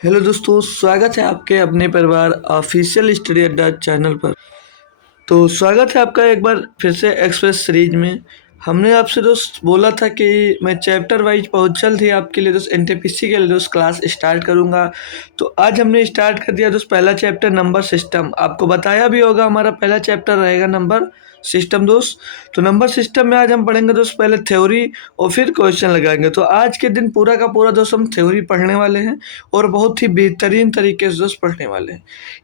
Hello दोस्तों, स्वागत है आपके अपने परिवार ऑफिशियल स्टडी अड्डा चैनल पर। तो स्वागत है आपका एक बार फिर से एक्सप्रेस सीरीज में। हमने आपसे दोस्त बोला था कि मैं चैप्टर वाइज बहुत जल्द ही आपके लिए दोस्त एनटीपीसी के लिए दोस्त क्लास स्टार्ट करूंगा। तो आज हमने स्टार्ट कर दिया दोस्त पहला चैप्टर नंबर सिस्टम। आपको बताया भी होगा हमारा पहला चैप्टर रहेगा नंबर सिस्टम दोस्त। तो नंबर सिस्टम में आज हम पढ़ेंगे दोस्त पहले थ्योरी और फिर क्वेश्चन लगाएंगे। तो आज के दिन पूरा का पूरा दोस्त हम थ्योरी पढ़ने वाले हैं और बहुत ही बेहतरीन तरीके से दोस्त पढ़ने वाले हैं।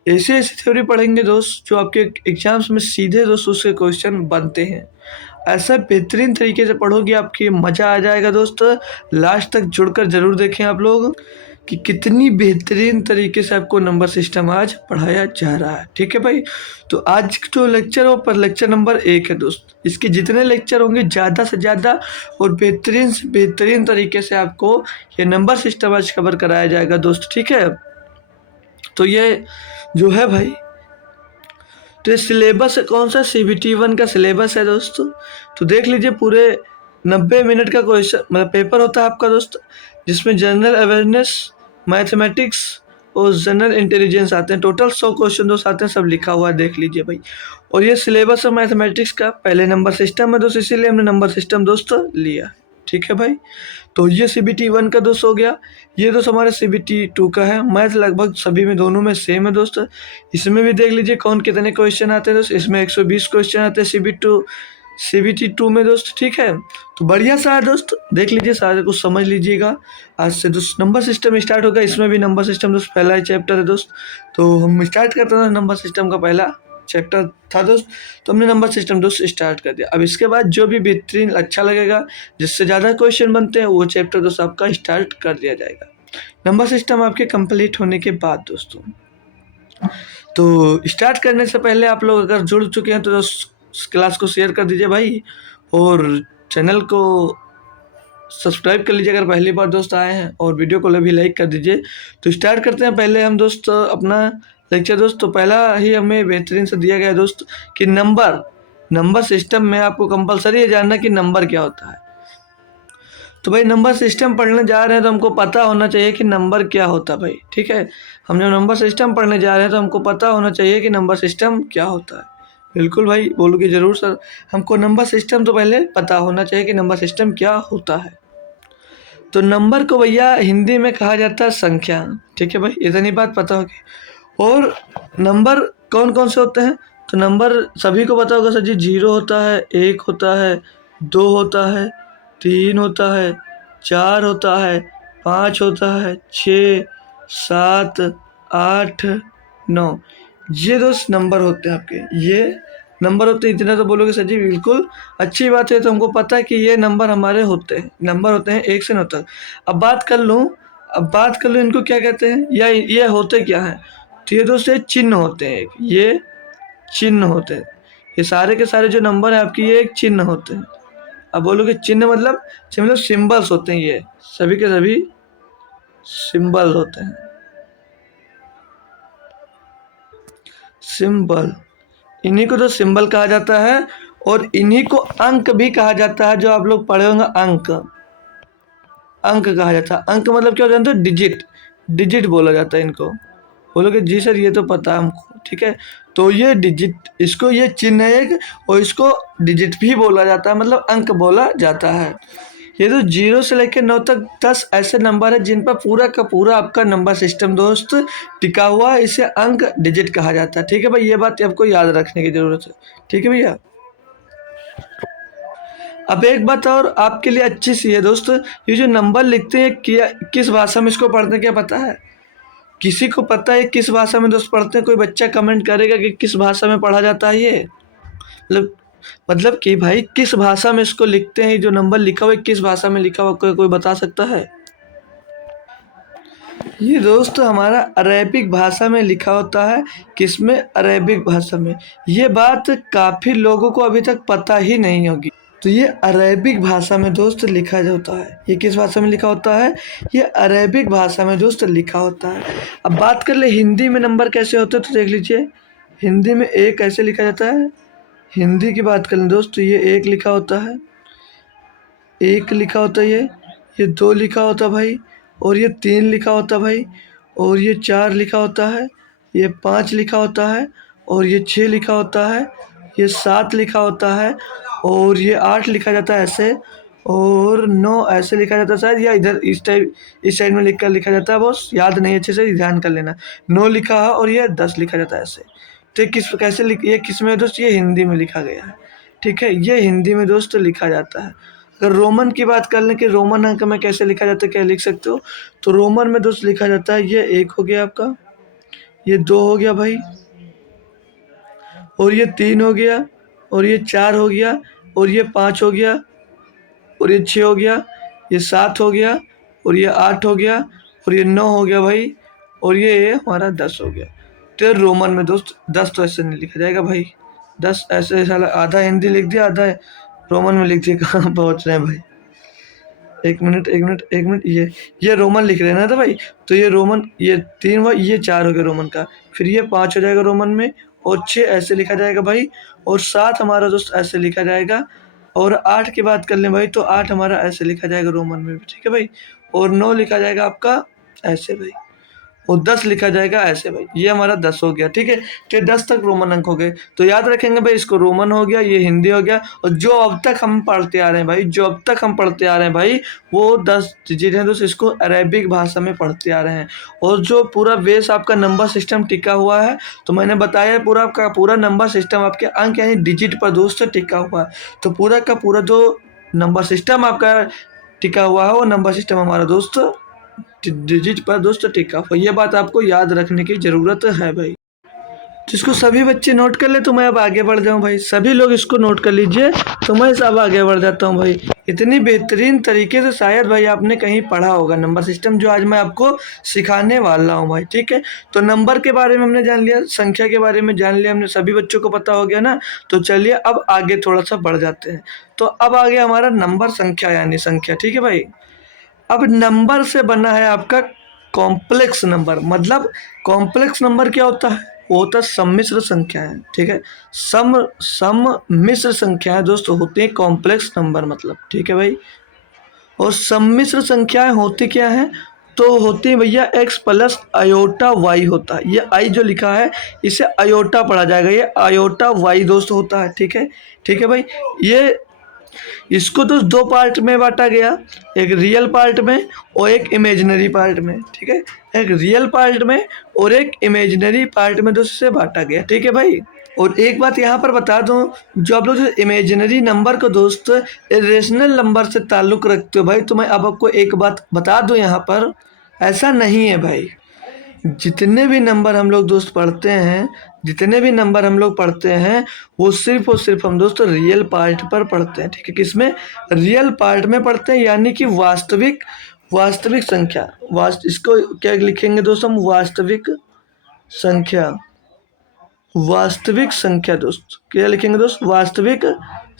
ऐसे ऐसे थ्योरी पढ़ेंगे दोस्त जो आपके एग्जाम्स में सीधे दोस्त उसके क्वेश्चन बनते हैं। ऐसा बेहतरीन तरीके से पढ़ोगे आपकी मज़ा आ जाएगा दोस्त। लास्ट तक जुड़कर ज़रूर देखें आप लोग कि कितनी बेहतरीन तरीके से आपको नंबर सिस्टम आज पढ़ाया जा रहा है। ठीक है भाई। तो आज जो लेक्चर हो पर लेक्चर नंबर 1 है दोस्त। इसके जितने लेक्चर होंगे ज़्यादा से ज़्यादा और बेहतरीन से बेहतरीन तरीके से आपको ये नंबर सिस्टम आज कवर कराया जाएगा दोस्त। ठीक है। तो ये जो है भाई, तो ये सिलेबस कौन सा CBT 1 का सिलेबस है दोस्तों। तो देख लीजिए पूरे 90 मिनट का क्वेश्चन मतलब पेपर होता है आपका दोस्त, जिसमें जनरल अवेयरनेस, मैथमेटिक्स और जनरल इंटेलिजेंस आते हैं। टोटल 100 क्वेश्चन दोस्त आते हैं, सब लिखा हुआ है देख लीजिए भाई। और ये सिलेबस है मैथमेटिक्स का, पहले नंबर सिस्टम है दोस्त, इसीलिए हमने नंबर सिस्टम दोस्त लिया। ठीक है भाई। तो ये CBT 1 का दोस्त हो गया। ये दोस्त हमारे CBT 2 का है। मैथ लगभग सभी में दोनों में सेम है दोस्त। इसमें भी देख लीजिए कौन कितने क्वेश्चन आते हैं दोस्त। इसमें 120 क्वेश्चन आते हैं CBT 2 में दोस्त। ठीक है। तो बढ़िया सा है दोस्त, देख लीजिए सारे कुछ समझ लीजिएगा। आज से दोस्त नंबर सिस्टम स्टार्ट होगा। इसमें भी नंबर सिस्टम दोस्त पहला ही चैप्टर है दोस्त। तो हम स्टार्ट करते हैं नंबर सिस्टम का पहला चैप्टर था दोस्त। तो हमने नंबर सिस्टम दोस्त स्टार्ट कर दिया। अब इसके बाद जो भी बेहतरीन अच्छा लगेगा, जिससे ज़्यादा क्वेश्चन बनते हैं, वो चैप्टर दोस्त आपका स्टार्ट कर दिया जाएगा नंबर सिस्टम आपके कंप्लीट होने के बाद दोस्तों। तो स्टार्ट करने से पहले आप लोग अगर जुड़ चुके हैं तो दोस्त क्लास को शेयर कर दीजिए भाई, और चैनल को सब्सक्राइब कर लीजिए अगर पहली बार दोस्त आए हैं, और वीडियो को भी लाइक कर दीजिए। तो स्टार्ट करते हैं पहले हम दोस्त अपना लेक्चर दोस्त। तो पहला ही हमें बेहतरीन से दिया गया है दोस्त कि नंबर सिस्टम में आपको कंपलसरी है जानना कि नंबर क्या होता है। तो भाई नंबर सिस्टम पढ़ने जा रहे हैं तो हमको पता होना चाहिए कि नंबर क्या होता है भाई। ठीक है। हम जब नंबर सिस्टम पढ़ने जा रहे हैं तो हमको पता होना चाहिए कि नंबर सिस्टम क्या होता है। बिल्कुल भाई, बोलोगे ज़रूर सर, हमको नंबर सिस्टम तो पहले पता होना चाहिए कि नंबर सिस्टम क्या होता है। तो नंबर को भैया हिंदी में कहा जाता है संख्या। ठीक है भाई, इतनी बात पता होगी। और नंबर कौन कौन से होते हैं, तो नंबर सभी को पता होगा सर जी। 0 होता है, 1 होता है, 2 होता है, 3 होता है, 4 होता है, 5 होता है, 6, 7, 8, 9। ये दोस्त नंबर होते हैं आपके, ये नंबर होते हैं। इतना तो बोलोगे सर जी बिल्कुल अच्छी बात है, तो हमको पता है कि ये नंबर हमारे होते हैं। नंबर होते हैं 1 से 9 तक। अब बात कर लूँ इनको क्या कहते हैं या ये होते क्या हैं। तो ये दोस्त ये चिन्ह होते हैं, ये चिन्ह होते हैं। ये सारे के सारे जो नंबर है आपकी ये एक चिन्ह होते हैं। अब बोलोगे चिन्ह मतलब सिंबल्स होते हैं। ये सभी के सभी सिंबल होते हैं, सिंबल। इन्हीं को तो सिंबल कहा जाता है, और इन्हीं को अंक भी कहा जाता है। जो आप लोग पढ़े होंगे अंक, अंक कहा जाता है। अंक मतलब क्या होता है, डिजिट, डिजिट बोला जाता है इनको। बोलोगे जी सर ये तो पता है हमको। ठीक है। तो ये डिजिट, इसको ये चिन्ह है एक, और इसको डिजिट भी बोला जाता है, मतलब अंक बोला जाता है। ये तो 0 से लेकर 9 तक 10 ऐसे नंबर है जिन पर पूरा का पूरा आपका नंबर सिस्टम दोस्त टिका हुआ है। इसे अंक डिजिट कहा जाता है। ठीक है भाई, ये बात आपको याद रखने की जरूरत है। ठीक है भैया। अब एक बात और आपके लिए अच्छी सी है दोस्त, ये जो नंबर लिखते हैं किस भाषा में इसको पढ़ते हैं क्या पता है? किसी को पता है किस भाषा में दोस्त पढ़ते हैं? कोई बच्चा कमेंट करेगा कि किस भाषा में पढ़ा जाता है ये, मतलब कि भाई किस भाषा में इसको लिखते हैं। जो नंबर लिखा हुआ है किस भाषा में लिखा हुआ, कोई बता सकता है? ये दोस्त हमारा अरेबिक भाषा में लिखा होता है। किसमें? अरेबिक भाषा में। ये बात काफ़ी लोगों को अभी तक पता ही नहीं होगी। तो ये अरेबिक भाषा में दोस्त लिखा होता है। ये किस भाषा में लिखा होता है? ये अरेबिक भाषा में दोस्त लिखा होता है। अब बात कर ले हिंदी में नंबर कैसे होते हैं, तो देख लीजिए हिंदी में 1 कैसे लिखा जाता है। हिंदी की बात करें दोस्त तो ये 1 लिखा होता है, 1 लिखा होता है। ये 2 लिखा होता है भाई, और ये 3 लिखा होता है भाई, और ये 4 लिखा होता है, ये 5 लिखा होता है, और ये 6 लिखा होता है, ये 7 लिखा होता है, और ये 8 लिखा जाता है ऐसे, और 9 ऐसे लिखा जाता है शायद, या इधर इस साइड में लिखा जाता है, बॉस याद नहीं, अच्छे से ध्यान कर लेना। 9 लिखा है और ये 10 लिखा जाता है ऐसे। तो ये किस में है दोस्त? ये हिंदी में लिखा गया है, ठीक है, ये हिंदी में दोस्त लिखा जाता है। अगर रोमन की बात कर लें कि रोमन अंक में कैसे लिखा जाता है, क्या लिख सकते हो, तो रोमन में दोस्त लिखा जाता है, ये 1 हो गया आपका, ये 2 हो गया भाई, और ये 3 हो गया, और ये 4 हो गया, और ये 5 हो गया, और ये 6 हो गया, ये 7 हो गया, और ये 8 हो गया, और ये 9 हो गया भाई, और ये हमारा 10 हो गया। तो रोमन में दोस्त 10 तो ऐसे नहीं लिखा जाएगा भाई, 10 ऐसे साला आधा हिंदी लिख दिया, आधा रोमन में लिख दिया। कहाँ पहुँच रहे हैं भाई? एक मिनट एक मिनट एक मिनट, ये रोमन लिख रहे हैं ना, तो भाई तो ये रोमन, ये 3 हुआ, ये 4 हो गया रोमन का, फिर ये 5 हो जाएगा रोमन में, और 6 ऐसे लिखा जाएगा भाई, और 7 हमारा दोस्त ऐसे लिखा जाएगा, और 8 की बात कर लें भाई तो 8 हमारा ऐसे लिखा जाएगा रोमन में भी, ठीक है भाई, और 9 लिखा जाएगा आपका ऐसे भाई, और 10 लिखा जाएगा ऐसे भाई। ये हमारा 10 हो गया, ठीक है, तो 10 तक रोमन अंक हो गए। तो याद रखेंगे भाई, इसको रोमन हो गया, ये हिंदी हो गया, और जो अब तक हम पढ़ते आ रहे हैं भाई, जो अब तक हम पढ़ते आ रहे हैं भाई, वो 10 डिजिट हैं दोस्त, इसको अरेबिक भाषा में पढ़ते आ रहे हैं। और जो पूरा बेस आपका नंबर सिस्टम टिका हुआ है, तो मैंने बताया पूरा आपका पूरा नंबर सिस्टम आपके अंक यानी डिजिट पर दोस्त टिका हुआ है। तो पूरा का पूरा जो नंबर सिस्टम आपका टिका हुआ है, वो नंबर सिस्टम हमारा दोस्त डिजिट पर दोस्त टिका हुआ। ये बात आपको याद रखने की ज़रूरत है भाई, जिसको सभी बच्चे नोट कर ले। तो मैं अब आगे बढ़ जाऊं भाई, सभी लोग इसको नोट कर लीजिए, तो मैं अब आगे बढ़ जाता हूं भाई। इतनी बेहतरीन तरीके से शायद भाई आपने कहीं पढ़ा होगा नंबर सिस्टम, जो आज मैं आपको सिखाने वाला हूं भाई, ठीक है। तो नंबर के बारे में हमने जान लिया, संख्या के बारे में जान लिया हमने, सभी बच्चों को पता हो गया ना। तो चलिए अब आगे थोड़ा सा बढ़ जाते हैं। तो अब आ गया हमारा नंबर संख्या यानी संख्या, ठीक है भाई। अब नंबर से बना है आपका कॉम्प्लेक्स नंबर। मतलब कॉम्प्लेक्स नंबर क्या होता है? वो होता है सम्मिश्र संख्याएं, ठीक है। सम्मिश्र संख्याएं दोस्त होती हैं कॉम्प्लेक्स नंबर, मतलब, ठीक है भाई। और सम्मिश्र संख्याएं होती क्या है? तो होती है भैया x प्लस आयोटा वाई होता है। ये आई जो लिखा है इसे आयोटा पढ़ा जाएगा, ये आयोटा वाई दोस्त होता है, ठीक है, ठीक है भाई। ये इसको तो दो पार्ट में बांटा गया, एक रियल पार्ट में और एक इमेजिनरी पार्ट में, ठीक है। एक रियल पार्ट में और एक इमेजिनरी पार्ट में दोस्त से बांटा गया, ठीक है भाई। और एक बात यहाँ पर बता दूं, जो आप लोग जो इमेजिनरी नंबर को दोस्त इरेशनल नंबर से ताल्लुक़ रखते हो भाई, तो मैं अब आपको एक बात बता दूं यहाँ पर, ऐसा नहीं है भाई। जितने भी नंबर हम लोग दोस्त पढ़ते हैं, जितने भी नंबर हम लोग पढ़ते हैं, वो सिर्फ और सिर्फ हम दोस्त रियल पार्ट पर पढ़ते हैं, ठीक है। किसमें? रियल पार्ट में पढ़ते हैं, यानी कि वास्तविक वास्तविक संख्या। इसको क्या लिखेंगे दोस्त हम? वास्तविक संख्या। वास्तविक संख्या दोस्त क्या लिखेंगे दोस्त? वास्तविक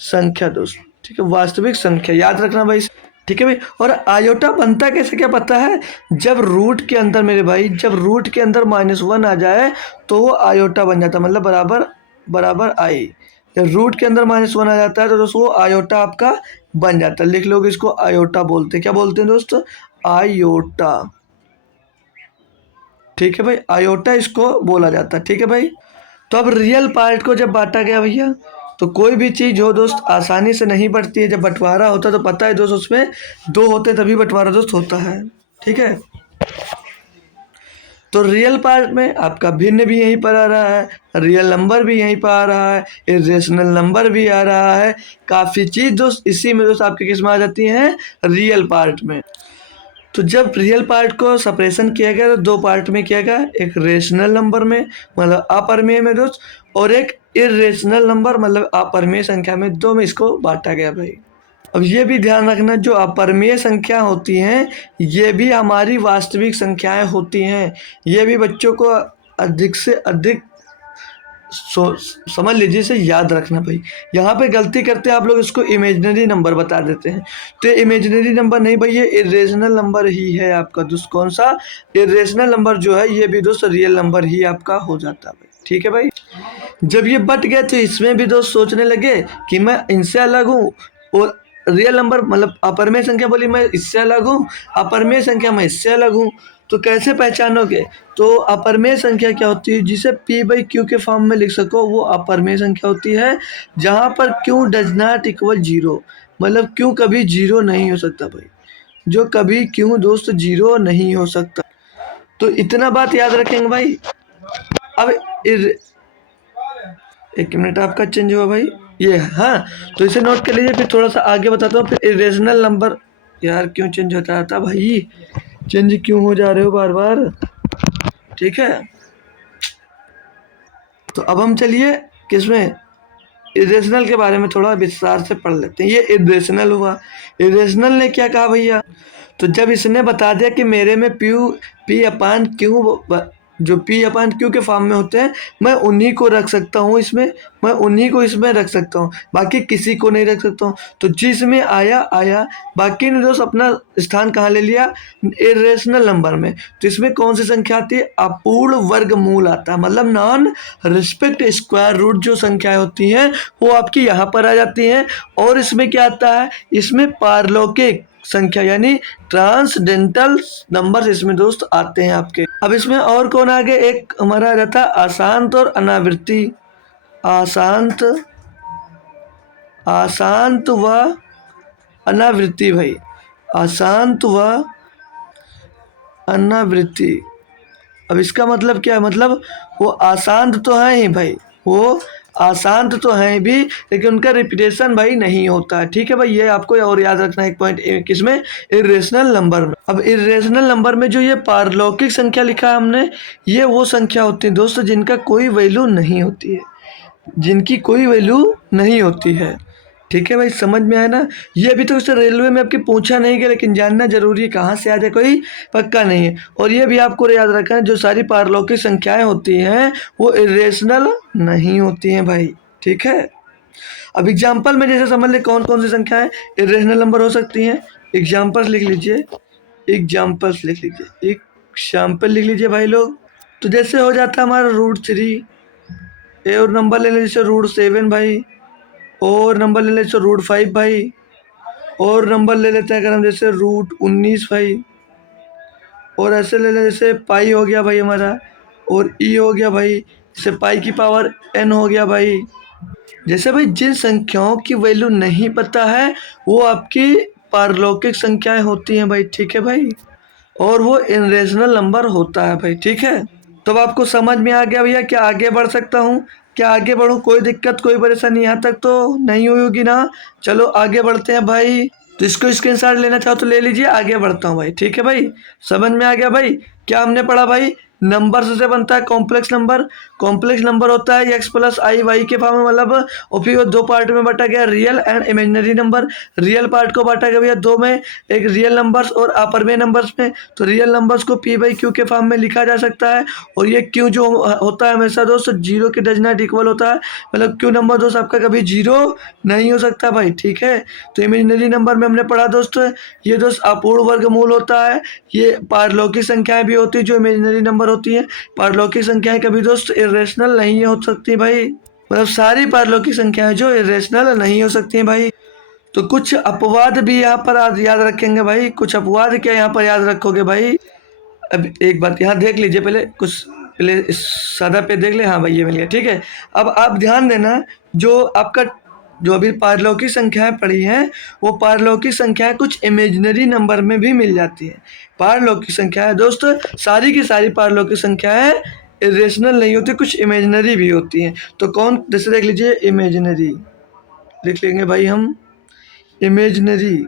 संख्या दोस्त, ठीक है, वास्तविक संख्या याद रखना भाई, ठीक है भाई। और आयोटा बनता कैसे, क्या पता है? जब रूट के अंदर मेरे भाई, जब रूट के अंदर -1 आ जाए तो वो आयोटा बन जाता है, मतलब बराबर बराबर आई। जब रूट के अंदर -1 आ जाता है तो दोस्त वो आयोटा आपका बन जाता है। लिख लोगे इसको, आयोटा बोलते हैं। क्या बोलते हैं दोस्त? आयोटा, ठीक है भाई, आयोटा इसको बोला जाता है, ठीक है भाई। तो अब रियल पार्ट को जब बांटा गया भैया, तो कोई भी चीज़ हो दोस्त आसानी से नहीं बढ़ती है। जब बंटवारा होता है तो पता है दोस्त, उसमें 2 होते तभी बंटवारा दोस्त होता है, ठीक है। तो रियल पार्ट में आपका भिन्न भी यहीं पर आ रहा है, रियल नंबर भी यहीं पर आ रहा है, इरेशनल नंबर भी आ रहा है। काफ़ी चीज़ दोस्त इसी में दोस्त आपकी किस में आ जाती हैं? रियल पार्ट में। तो जब रियल पार्ट को सेपरेशन किया गया तो 2 पार्ट में किया गया, एक रेशनल नंबर में मतलब अपरिमेय में दोस्त, और एक इरेशनल नंबर मतलब अपरिमेय संख्या में, 2 में इसको बांटा गया भाई। अब ये भी ध्यान रखना, जो अपरिमेय संख्या होती हैं ये भी हमारी वास्तविक संख्याएं होती हैं। ये भी बच्चों को अधिक से अधिक समझ लीजिए, इसे याद रखना भाई। यहाँ पे गलती करते हैं आप लोग, इसको इमेजिनरी नंबर बता देते हैं। तो इमेजिनरी नंबर नहीं भाई, ये इरेशनल नंबर ही है आपका दोस्त। कौन सा? इरेशनल नंबर जो है ये भी दोस्त रियल नंबर ही आपका हो जाता है भाई, ठीक है भाई। जब ये बट गए तो इसमें भी दोस्त सोचने लगे कि मैं इनसे अलग हूँ, और रियल नंबर मतलब अपरिमेय संख्या बोली मैं इससे अलग हूँ, अपरिमेय संख्या मैं इससे अलग हूँ। तो कैसे पहचानोगे? तो अपरमेय संख्या क्या होती है? जिसे p बाई क्यू के फॉर्म में लिख सको वो अपरमेय संख्या होती है, जहाँ पर q does not equal zero, मतलब q कभी जीरो नहीं हो सकता भाई, जो कभी q दोस्त जीरो नहीं हो सकता। तो इतना बात याद रखेंगे भाई। अब एक मिनट, आपका चेंज हुआ भाई ये, हाँ, तो इसे नोट कर लीजिए। फिर थोड़ा सा आगे बताता हूँ। फिर इरेशनल नंबर, यार क्यों चेंज होता था भाई, चेंज क्यों हो जा रहे हो बार बार, ठीक है। तो अब हम चलिए किसमें, इरेशनल के बारे में थोड़ा विस्तार से पढ़ लेते हैं। ये इरेशनल हुआ। इरेशनल ने क्या कहा भैया, तो जब इसने बता दिया कि मेरे में पी अपान क्यू, जो पी अपान क्यू के फॉर्म में होते हैं, मैं उन्हीं को रख सकता हूँ इसमें, मैं उन्हीं को इसमें रख सकता हूँ, बाकी किसी को नहीं रख सकता हूँ। तो जिसमें आया आया, बाकी ने दोस्त अपना स्थान कहाँ ले लिया, इरेशनल नंबर में। तो इसमें कौन सी संख्या आती है, अपूर्ण वर्गमूल आता है, मतलब नॉन रिस्पेक्ट स्क्वायर रूट जो संख्याएं होती हैं वो आपकी यहाँ पर आ जाती हैं। और इसमें क्या आता है, इसमें पारलौकिक संख्या यानी ट्रांसडेंटल नंबर्स इसमें दोस्त आते हैं आपके। अब इसमें और कौन आगे, एक हमारा आ जाता है अशांत और अनावृत्ति। अशांत, अशांत व अनावृत्ति भाई, अशांत व अनावृत्ति। अब इसका मतलब क्या है, मतलब वो अशांत तो है ही भाई, वो अशांत तो हैं भी, लेकिन उनका रिपीटेशन भाई नहीं होता है, ठीक है भाई। ये आपको और याद रखना है एक पॉइंट, किसमें, इरेशनल नंबर में। अब इरेशनल नंबर में जो ये पारलौकिक संख्या लिखा है हमने, ये वो संख्या होती है दोस्तों जिनका कोई वैल्यू नहीं होती है, जिनकी कोई वैल्यू नहीं होती है, ठीक है भाई, समझ में आया ना। ये अभी तो उससे रेलवे में आपके पूछा नहीं गया, लेकिन जानना जरूरी है, कहाँ से आ जाए कोई पक्का नहीं है। और ये भी आपको याद रखना है, जो सारी पारलौकिक संख्याएं होती हैं वो इरेशनल नहीं होती हैं भाई, ठीक है। अब एग्जाम्पल में जैसे समझ ले कौन कौन सी संख्याएं इरेशनल नंबर हो सकती हैं। एग्जाम्पल्स लिख लीजिए, एग्जाम्पल्स लिख लीजिए, एग्जाम्पल लिख लीजिए भाई लोग। तो जैसे हो जाता है हमारा √3, और नंबर ले लीजिए √7 भाई, और नंबर ले लेते √5 भाई, और नंबर ले लेते हैं अगर हम जैसे √19 भाई, और ऐसे ले लें जैसे पाई हो गया भाई हमारा, और ई हो गया भाई, जैसे पाई की पावर n हो गया भाई। जैसे भाई जिन संख्याओं की वैल्यू नहीं पता है वो आपकी पारलौकिक संख्याएं होती हैं भाई, ठीक है भाई, और वो इरेशनल नंबर होता है भाई, ठीक है। तो अब आपको समझ में आ गया भैया, क्या आगे बढ़ सकता हूँ, क्या आगे बढ़ूँ, कोई दिक्कत कोई परेशानी यहाँ तक तो नहीं हुई होगी ना। चलो आगे बढ़ते हैं भाई। तो इसको स्क्रीनशॉट लेना चाहो तो ले लीजिए, आगे बढ़ता हूँ भाई, ठीक है भाई। समझ में आ गया भाई, क्या हमने पढ़ा भाई, नंबर से बनता है कॉम्प्लेक्स नंबर। कॉम्प्लेक्स नंबर होता है x प्लस आई वाई के फॉर्म में, मतलब और फिर वो दो पार्ट में बांटा गया, real and imaginary number. Real part को बांटा गया भैया दो में, एक रियल नंबर्स और अपरमेय नंबर्स में। तो रियल नंबर्स को p बाई क्यू के फॉर्म में लिखा जा सकता है, और ये q जो होता है हमेशा दोस्त जीरो के डज नॉट इक्वल होता है, मतलब q नंबर दोस्त आपका कभी जीरो नहीं हो सकता भाई, ठीक है। तो इमेजिनरी नंबर में हमने पढ़ा दोस्त, ये दोस्त अपूर्ण वर्गमूल होता है। ये पारलौकिक संख्याएं भी होती है जो इमेजिनरी नंबर होती है। पारलौकिक संख्याएं कभी दोस्त इरेशनल नहीं हो सकती भाई, मतलब सारी पारलौकिक संख्याएं जो इरेशनल नहीं हो सकती हैं भाई। तो कुछ अपवाद भी यहाँ पर याद रखेंगे भाई, कुछ अपवाद क्या यहाँ पर याद रखोगे भाई। अब एक बात यहाँ देख लीजिए, पहले कुछ पहले इस सादा पे देख ले, हाँ भाई ये मिल गया, ठीक है। अब आप ध्यान देना, जो आपका जो अभी पारलौकिक संख्याएं पढ़ी हैं वो पारलौकिक संख्याएं कुछ इमेजिनरी नंबर में भी मिल जाती हैं। पारलौकिक संख्याएं दोस्त सारी की सारी पारलौकिक संख्याएं इरेशनल नहीं होती, कुछ इमेजिनरी भी होती हैं। तो कौन, जैसे देख लीजिए इमेजिनरी लिख लेंगे भाई हम, इमेजिनरी,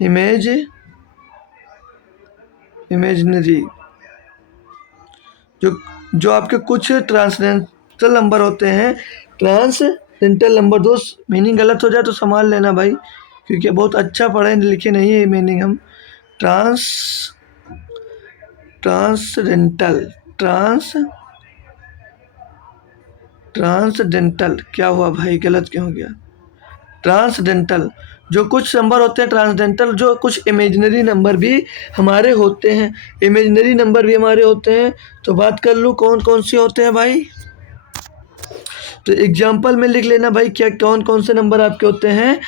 इमेजिनरी जो आपके कुछ ट्रांसडेंटल नंबर होते हैं। ट्रांसडेंटल नंबर दोस्त मीनिंग गलत हो जाए तो संभाल लेना भाई, क्योंकि बहुत अच्छा पढ़े लिखे नहीं है मीनिंग हम। ट्रांसडेंटल क्या हुआ भाई, गलत क्यों हो गया। ट्रांसडेंटल जो कुछ नंबर होते हैं ट्रांसडेंटल, जो कुछ इमेजिनरी नंबर भी हमारे होते हैं, इमेजिनरी नंबर भी हमारे होते हैं। तो बात कर लूँ कौन कौन से होते हैं भाई, तो एग्जाम्पल में लिख लेना भाई, क्या कौन कौन से नंबर आपके होते हैं।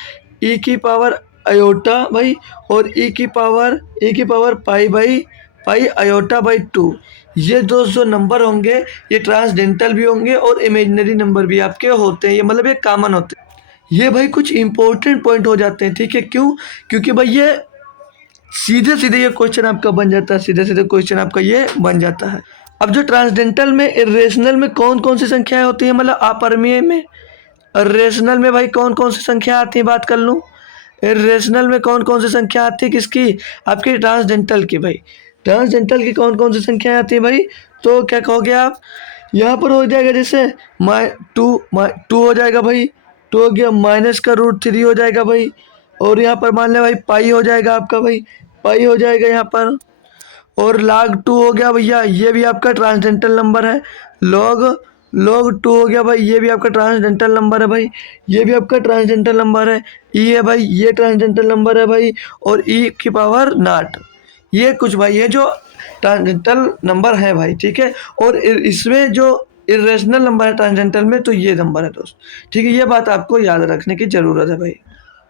ई की पावर अयोटा भाई, और ई की power pi by pi iota by 2। ये दोस्त जो नंबर होंगे ये ट्रांसडेंटल भी होंगे और इमेजिनरी नंबर भी आपके होते हैं, ये मतलब ये कॉमन होते हैं। ये भाई कुछ इंपॉर्टेंट पॉइंट हो जाते हैं, ठीक है? क्यों? क्योंकि भाई ये सीधे सीधे ये क्वेश्चन आपका बन जाता है, सीधे सीधे क्वेश्चन आपका ये बन जाता है। अब जो ट्रांसडेंटल में इरेशनल में कौन कौन सी संख्याएं होती हैं, मतलब अपरिमेय में, और रेशनल में भाई कौन कौन सी संख्या आती है, बात कर लूँ। रेशनल में कौन कौन सी संख्या आती है, किसकी? आपकी ट्रांसडेंटल की भाई। ट्रांसडेंटल की कौन कौन सी संख्याएं आती है भाई? तो क्या कहोगे आप? यहाँ पर हो जाएगा जैसे टू हो जाएगा भाई, टू हो गया, -√3 हो जाएगा भाई, और यहाँ पर मान लें भाई पाई हो जाएगा आपका भाई, पाई हो जाएगा यहाँ पर, और log 2 हो गया भैया, ये भी आपका ट्रांसडेंटल नंबर है। लॉग लॉग 2 हो गया भाई, ये भी आपका ट्रांसडेंटल नंबर है भाई, ये भी आपका ट्रांसडेंटल नंबर है। ई है भाई, ये ट्रांसडेंटल नंबर है भाई, और ई की पावर नॉट। ये कुछ भाई ये जो ट्रांसडेंटल नंबर है भाई, ठीक है? और इसमें जो इरेशनल नंबर है ट्रांसडेंटल में, तो ये नंबर है दोस्त, ठीक है? ये बात आपको याद रखने की ज़रूरत है भाई,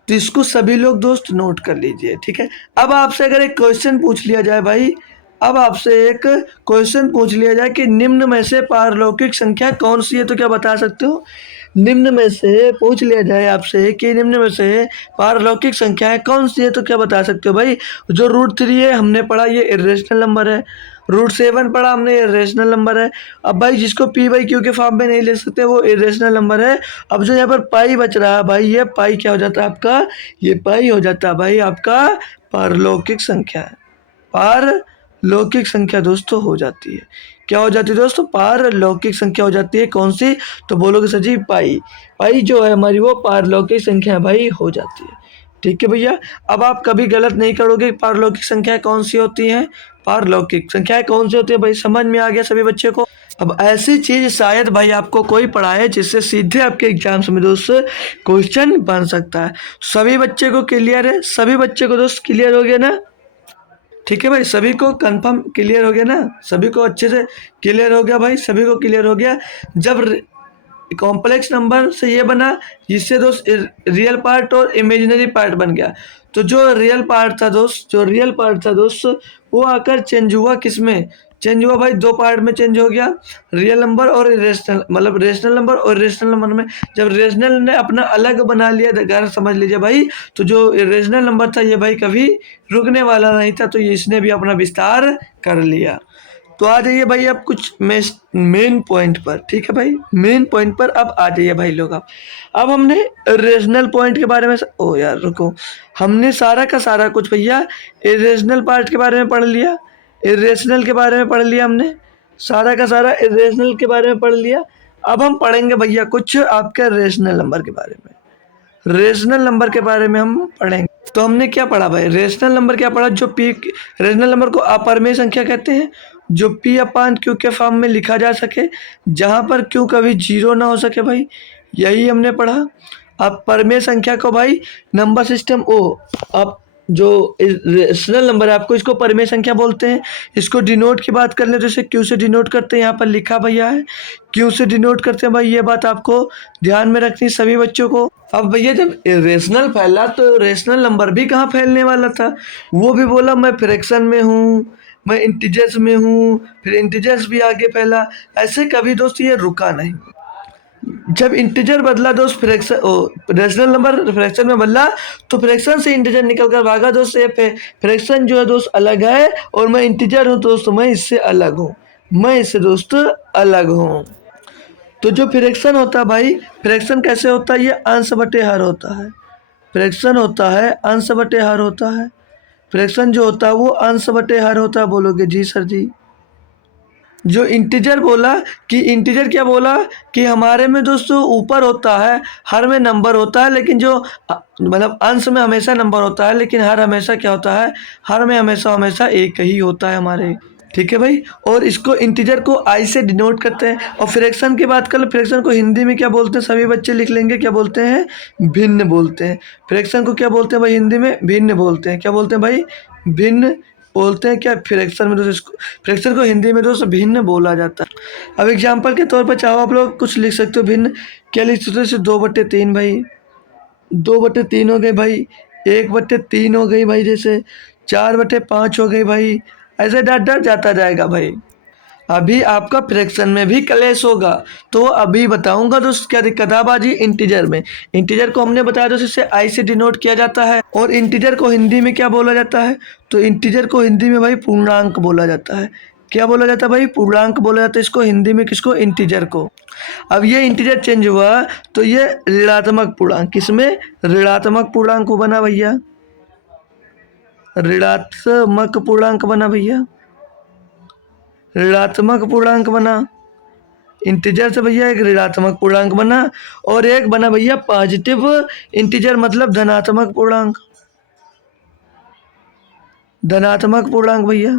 तो इसको सभी लोग दोस्त नोट कर लीजिए, ठीक है? अब आपसे अगर एक क्वेश्चन पूछ लिया जाए भाई, अब आपसे एक क्वेश्चन पूछ लिया जाए कि निम्न में से पारलौकिक संख्या कौन सी है, तो क्या बता सकते हो? निम्न में से पूछ लिया जाए आपसे कि निम्न में से पारलौकिक संख्याएं कौन सी है, तो क्या बता सकते हो भाई? जो √3 है हमने पढ़ा, ये इरेशनल नंबर है। √7 पढ़ा हमने, ये रेशनल नंबर है। अब भाई जिसको p/q के फॉर्म में नहीं ले सकते वो इरेशनल नंबर है। अब जो यहाँ पर पाई बच रहा है भाई, ये पाई क्या हो जाता है आपका? ये पाई हो जाता है भाई आपका पारलौकिक संख्या है। पारलौकिक संख्या दोस्तों हो जाती है, क्या हो जाती है दोस्तों? पारलौकिक संख्या हो जाती है। कौन सी? तो बोलोगे सर जी पाई। पाई जो है हमारी वो पारलौकिक संख्या भाई हो जाती है, ठीक है भैया? अब आप कभी गलत नहीं करोगे। पारलौकिक संख्याएं कौन सी होती हैं? पारलौकिक संख्याएं कौन सी होती है भाई? समझ में आ गया सभी बच्चे को? अब ऐसी चीज शायद भाई आपको कोई पढ़ाए जिससे सीधे आपके एग्जाम्स में दोस्त क्वेश्चन बन सकता है। सभी बच्चे को क्लियर है? सभी बच्चे को दोस्त क्लियर हो गया ना? ठीक है भाई, सभी को कंफर्म क्लियर हो गया ना? सभी को अच्छे से क्लियर हो गया भाई, सभी को क्लियर हो गया। जब कॉम्प्लेक्स नंबर से ये बना, जिससे दोस्त रियल पार्ट और इमेजिनरी पार्ट बन गया। तो जो रियल पार्ट था दोस्त, जो रियल पार्ट था दोस्त, वो आकर चेंज हुआ किस में? चेंज हुआ भाई दो पार्ट में चेंज हो गया, रियल नंबर और इरेशनल, मतलब रेशनल नंबर और इरेशनल नंबर में। जब रेशनल ने अपना अलग बना लिया, अगर समझ लीजिए भाई, तो जो इरेशनल नंबर था ये भाई कभी रुकने वाला नहीं था, तो इसने भी अपना विस्तार कर लिया। तो आ जाइए भाई अब कुछ मेन पॉइंट पर, ठीक है भाई? मेन पॉइंट पर अब आ जाइए भाई लोग। अब हमने रेशनल पॉइंट के बारे में ओ यार रुको, हमने सारा का सारा कुछ भैया इरेशनल पार्ट के बारे में पढ़ लिया, इरेशनल के बारे में पढ़ लिया हमने, सारा का सारा इरेशनल के बारे में पढ़ लिया। अब हम पढ़ेंगे भैया कुछ आपके रेशनल नंबर के बारे में। रेशनल नंबर के बारे में हम पढ़ेंगे। तो हमने क्या पढ़ा भाई? रेशनल नंबर क्या पढ़ा? जो पी, रेशनल नंबर को अपरिमेय संख्या कहते हैं, जो p/q के फॉर्म में लिखा जा सके, जहाँ पर q कभी 0 ना हो सके भाई, यही हमने पढ़ा। अब परिमेय संख्या को भाई नंबर सिस्टम अब जो रेशनल नंबर है आपको इसको परिमेय संख्या बोलते हैं। इसको डिनोट की बात कर ले तो इसे q से डिनोट करते हैं, यहाँ पर लिखा भैया है q से डिनोट करते हैं भाई, ये बात आपको ध्यान में रखनी सभी बच्चों को। अब भैया जब रेशनल फैला तो रेशनल नंबर भी कहाँ फैलने वाला था? वो भी बोला मैं फ्रैक्शन में हूँ, मैं इंटीजर्स में हूँ, फिर इंटीजर्स भी आगे फैला। ऐसे कभी दोस्त ये रुका नहीं। जब इंटीजर बदला दोस्त फ्रैक्शन रेशनल नंबर फ्रैक्शन में बदला, तो फ्रैक्शन से इंटीजर निकल कर भागा दोस्त। ये फ्रैक्शन जो है दोस्त अलग है, और मैं इंटीजर हूँ दोस्त, मैं इससे अलग हूँ, मैं इससे दोस्त अलग हूँ। तो जो फ्रैक्शन होता है भाई, फ्रैक्शन कैसे होता है? ये अंश बटे हर होता है। फ्रैक्शन होता है अंश बटे हर होता है। फ्रैक्शन जो होता है वो अंश बटे हर होता है। बोलोगे जी सर जी। जो इंटीजर बोला कि इंटीजर क्या बोला कि हमारे में दोस्तों ऊपर होता है, हर में नंबर होता है, लेकिन जो मतलब अंश में हमेशा नंबर होता है, लेकिन हर हमेशा क्या होता है? हर में हमेशा हमेशा एक ही होता है हमारे, ठीक है भाई? और इसको इंटीजर को आई से डिनोट करते हैं। और फ्रैक्शन की बात कर लो, फ्रैक्शन को हिंदी में क्या बोलते हैं? सभी बच्चे लिख लेंगे, क्या बोलते हैं? भिन्न बोलते हैं। फ्रैक्शन को क्या बोलते हैं भाई? हिंदी में भिन्न बोलते हैं। क्या बोलते हैं भाई? भिन्न बोलते हैं। क्या फ्रैक्शन में दोस्तों, फ्रैक्शन को हिंदी में दोस्तों भिन्न बोला जाता है। अब एग्जाम्पल के तौर पर चाहो आप लोग कुछ लिख सकते हो भिन्न। क्या लिख सकते हो? 2/3 भाई, 2/3 हो गए भाई। 1/3 हो गई भाई, जैसे 4/5 हो गई भाई, ऐसे डट डट जाता जाएगा भाई। अभी आपका फ्रैक्शन में भी कलेश होगा, तो अभी बताऊंगा दोस्त क्या दिक्कत है। अब बाजी इंटीजर में, इंटीजर को हमने बताया दोस्त इसे आई से डिनोट किया जाता है, और इंटीजर को हिंदी में क्या बोला जाता है, तो इंटीजर को हिंदी में भाई पूर्णांक बोला जाता है। क्या बोला जाता है भाई? पूर्णांक बोला जाता है इसको हिंदी में, किसको? इंटीजर को। अब ये इंटीजर चेंज हुआ तो ये ऋणात्मक पूर्णांक, किसमें? ऋणात्मक पूर्णांक बना भैया, ऋणात्मक पूर्णांक बना भैया, ऋणात्मक पूर्णांक बना। इंटीजर से भैया एक ऋणात्मक पूर्णांक बना, और एक बना भैया पॉजिटिव इंटीजर, मतलब धनात्मक पूर्णांक, धनात्मक पूर्णांक भैया,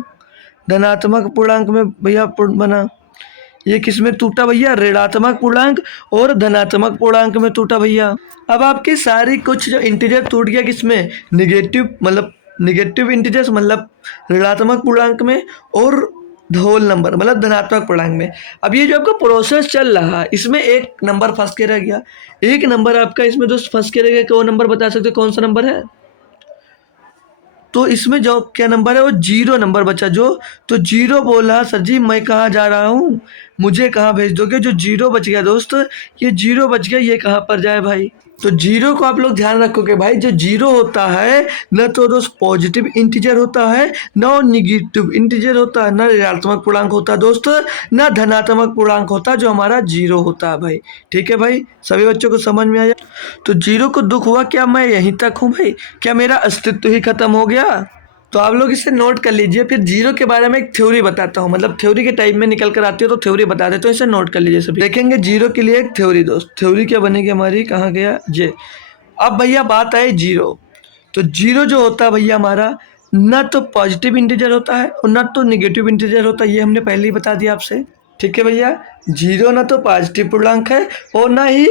धनात्मक पूर्णांक में भैया बना। ये किस में टूटा भैया? ऋणात्मक पूर्णांक और धनात्मक पूर्णांक में टूटा भैया। अब आपकी सारी कुछ जो इंटीजर टूट गया किसमें? निगेटिव, मतलब निगेटिव इंटीजर्स, मतलब ऋणात्मक पूर्णांक में, और होल नंबर मतलब धनात्मक पूर्णांक में। अब ये जो आपका प्रोसेस चल रहा है इसमें एक नंबर फंस के रह गया, एक नंबर आपका इसमें दोस्त फंस के रह गया। कौन नंबर बता सकते हो कौन सा नंबर है? तो इसमें जो क्या नंबर है वो 0 नंबर बचा जो। तो 0 बोला सर जी मैं कहाँ जा रहा हूँ, मुझे कहाँ भेज दोगे? जो 0 बच गया दोस्त, ये 0 बच गया, ये कहाँ पर जाए भाई? तो 0 को आप लोग ध्यान रखोगे भाई, जो 0 होता है न तो दोस्त पॉजिटिव इंटीजर होता है, न निगेटिव इंटीजर होता है, न ऋणात्मक पूर्णांक होता है दोस्त, न धनात्मक पूर्णांक होता है, जो हमारा 0 होता है भाई। ठीक है भाई, सभी बच्चों को समझ में आया? तो 0 को दुख हुआ, क्या मैं यहीं तक हूँ भाई? क्या मेरा अस्तित्व ही खत्म हो गया? तो आप लोग इसे नोट कर लीजिए। फिर 0 के बारे में एक थ्योरी बताता हूँ, मतलब थ्योरी के टाइप में निकल कर आती हो तो थ्योरी बता देते, तो इसे नोट कर लीजिए सभी। देखेंगे 0 के लिए एक थ्योरी दोस्त, थ्योरी क्या बनेगी हमारी, कहाँ गया ये। अब भैया बात आई 0, तो 0 जो होता है भैया हमारा, न तो पॉजिटिव इंटीजर होता है और न तो निगेटिव इंटीजर होता है, ये हमने पहले ही बता दिया आपसे। ठीक है भैया, 0 न तो पॉजिटिव पूर्णांक है और न ही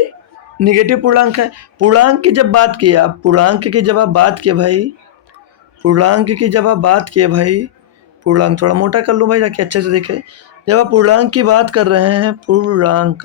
निगेटिव पूर्णांक है। पूर्णांक की जब बात किए आप, पूर्णांक की जब आप बात किए भाई, पूर्णांक की जब आप बात किए भाई, पूर्णांक थोड़ा मोटा कर लूँ भाई ताकि अच्छे से देखें। जब आप पूर्णांक की बात कर रहे हैं, पूर्णांक,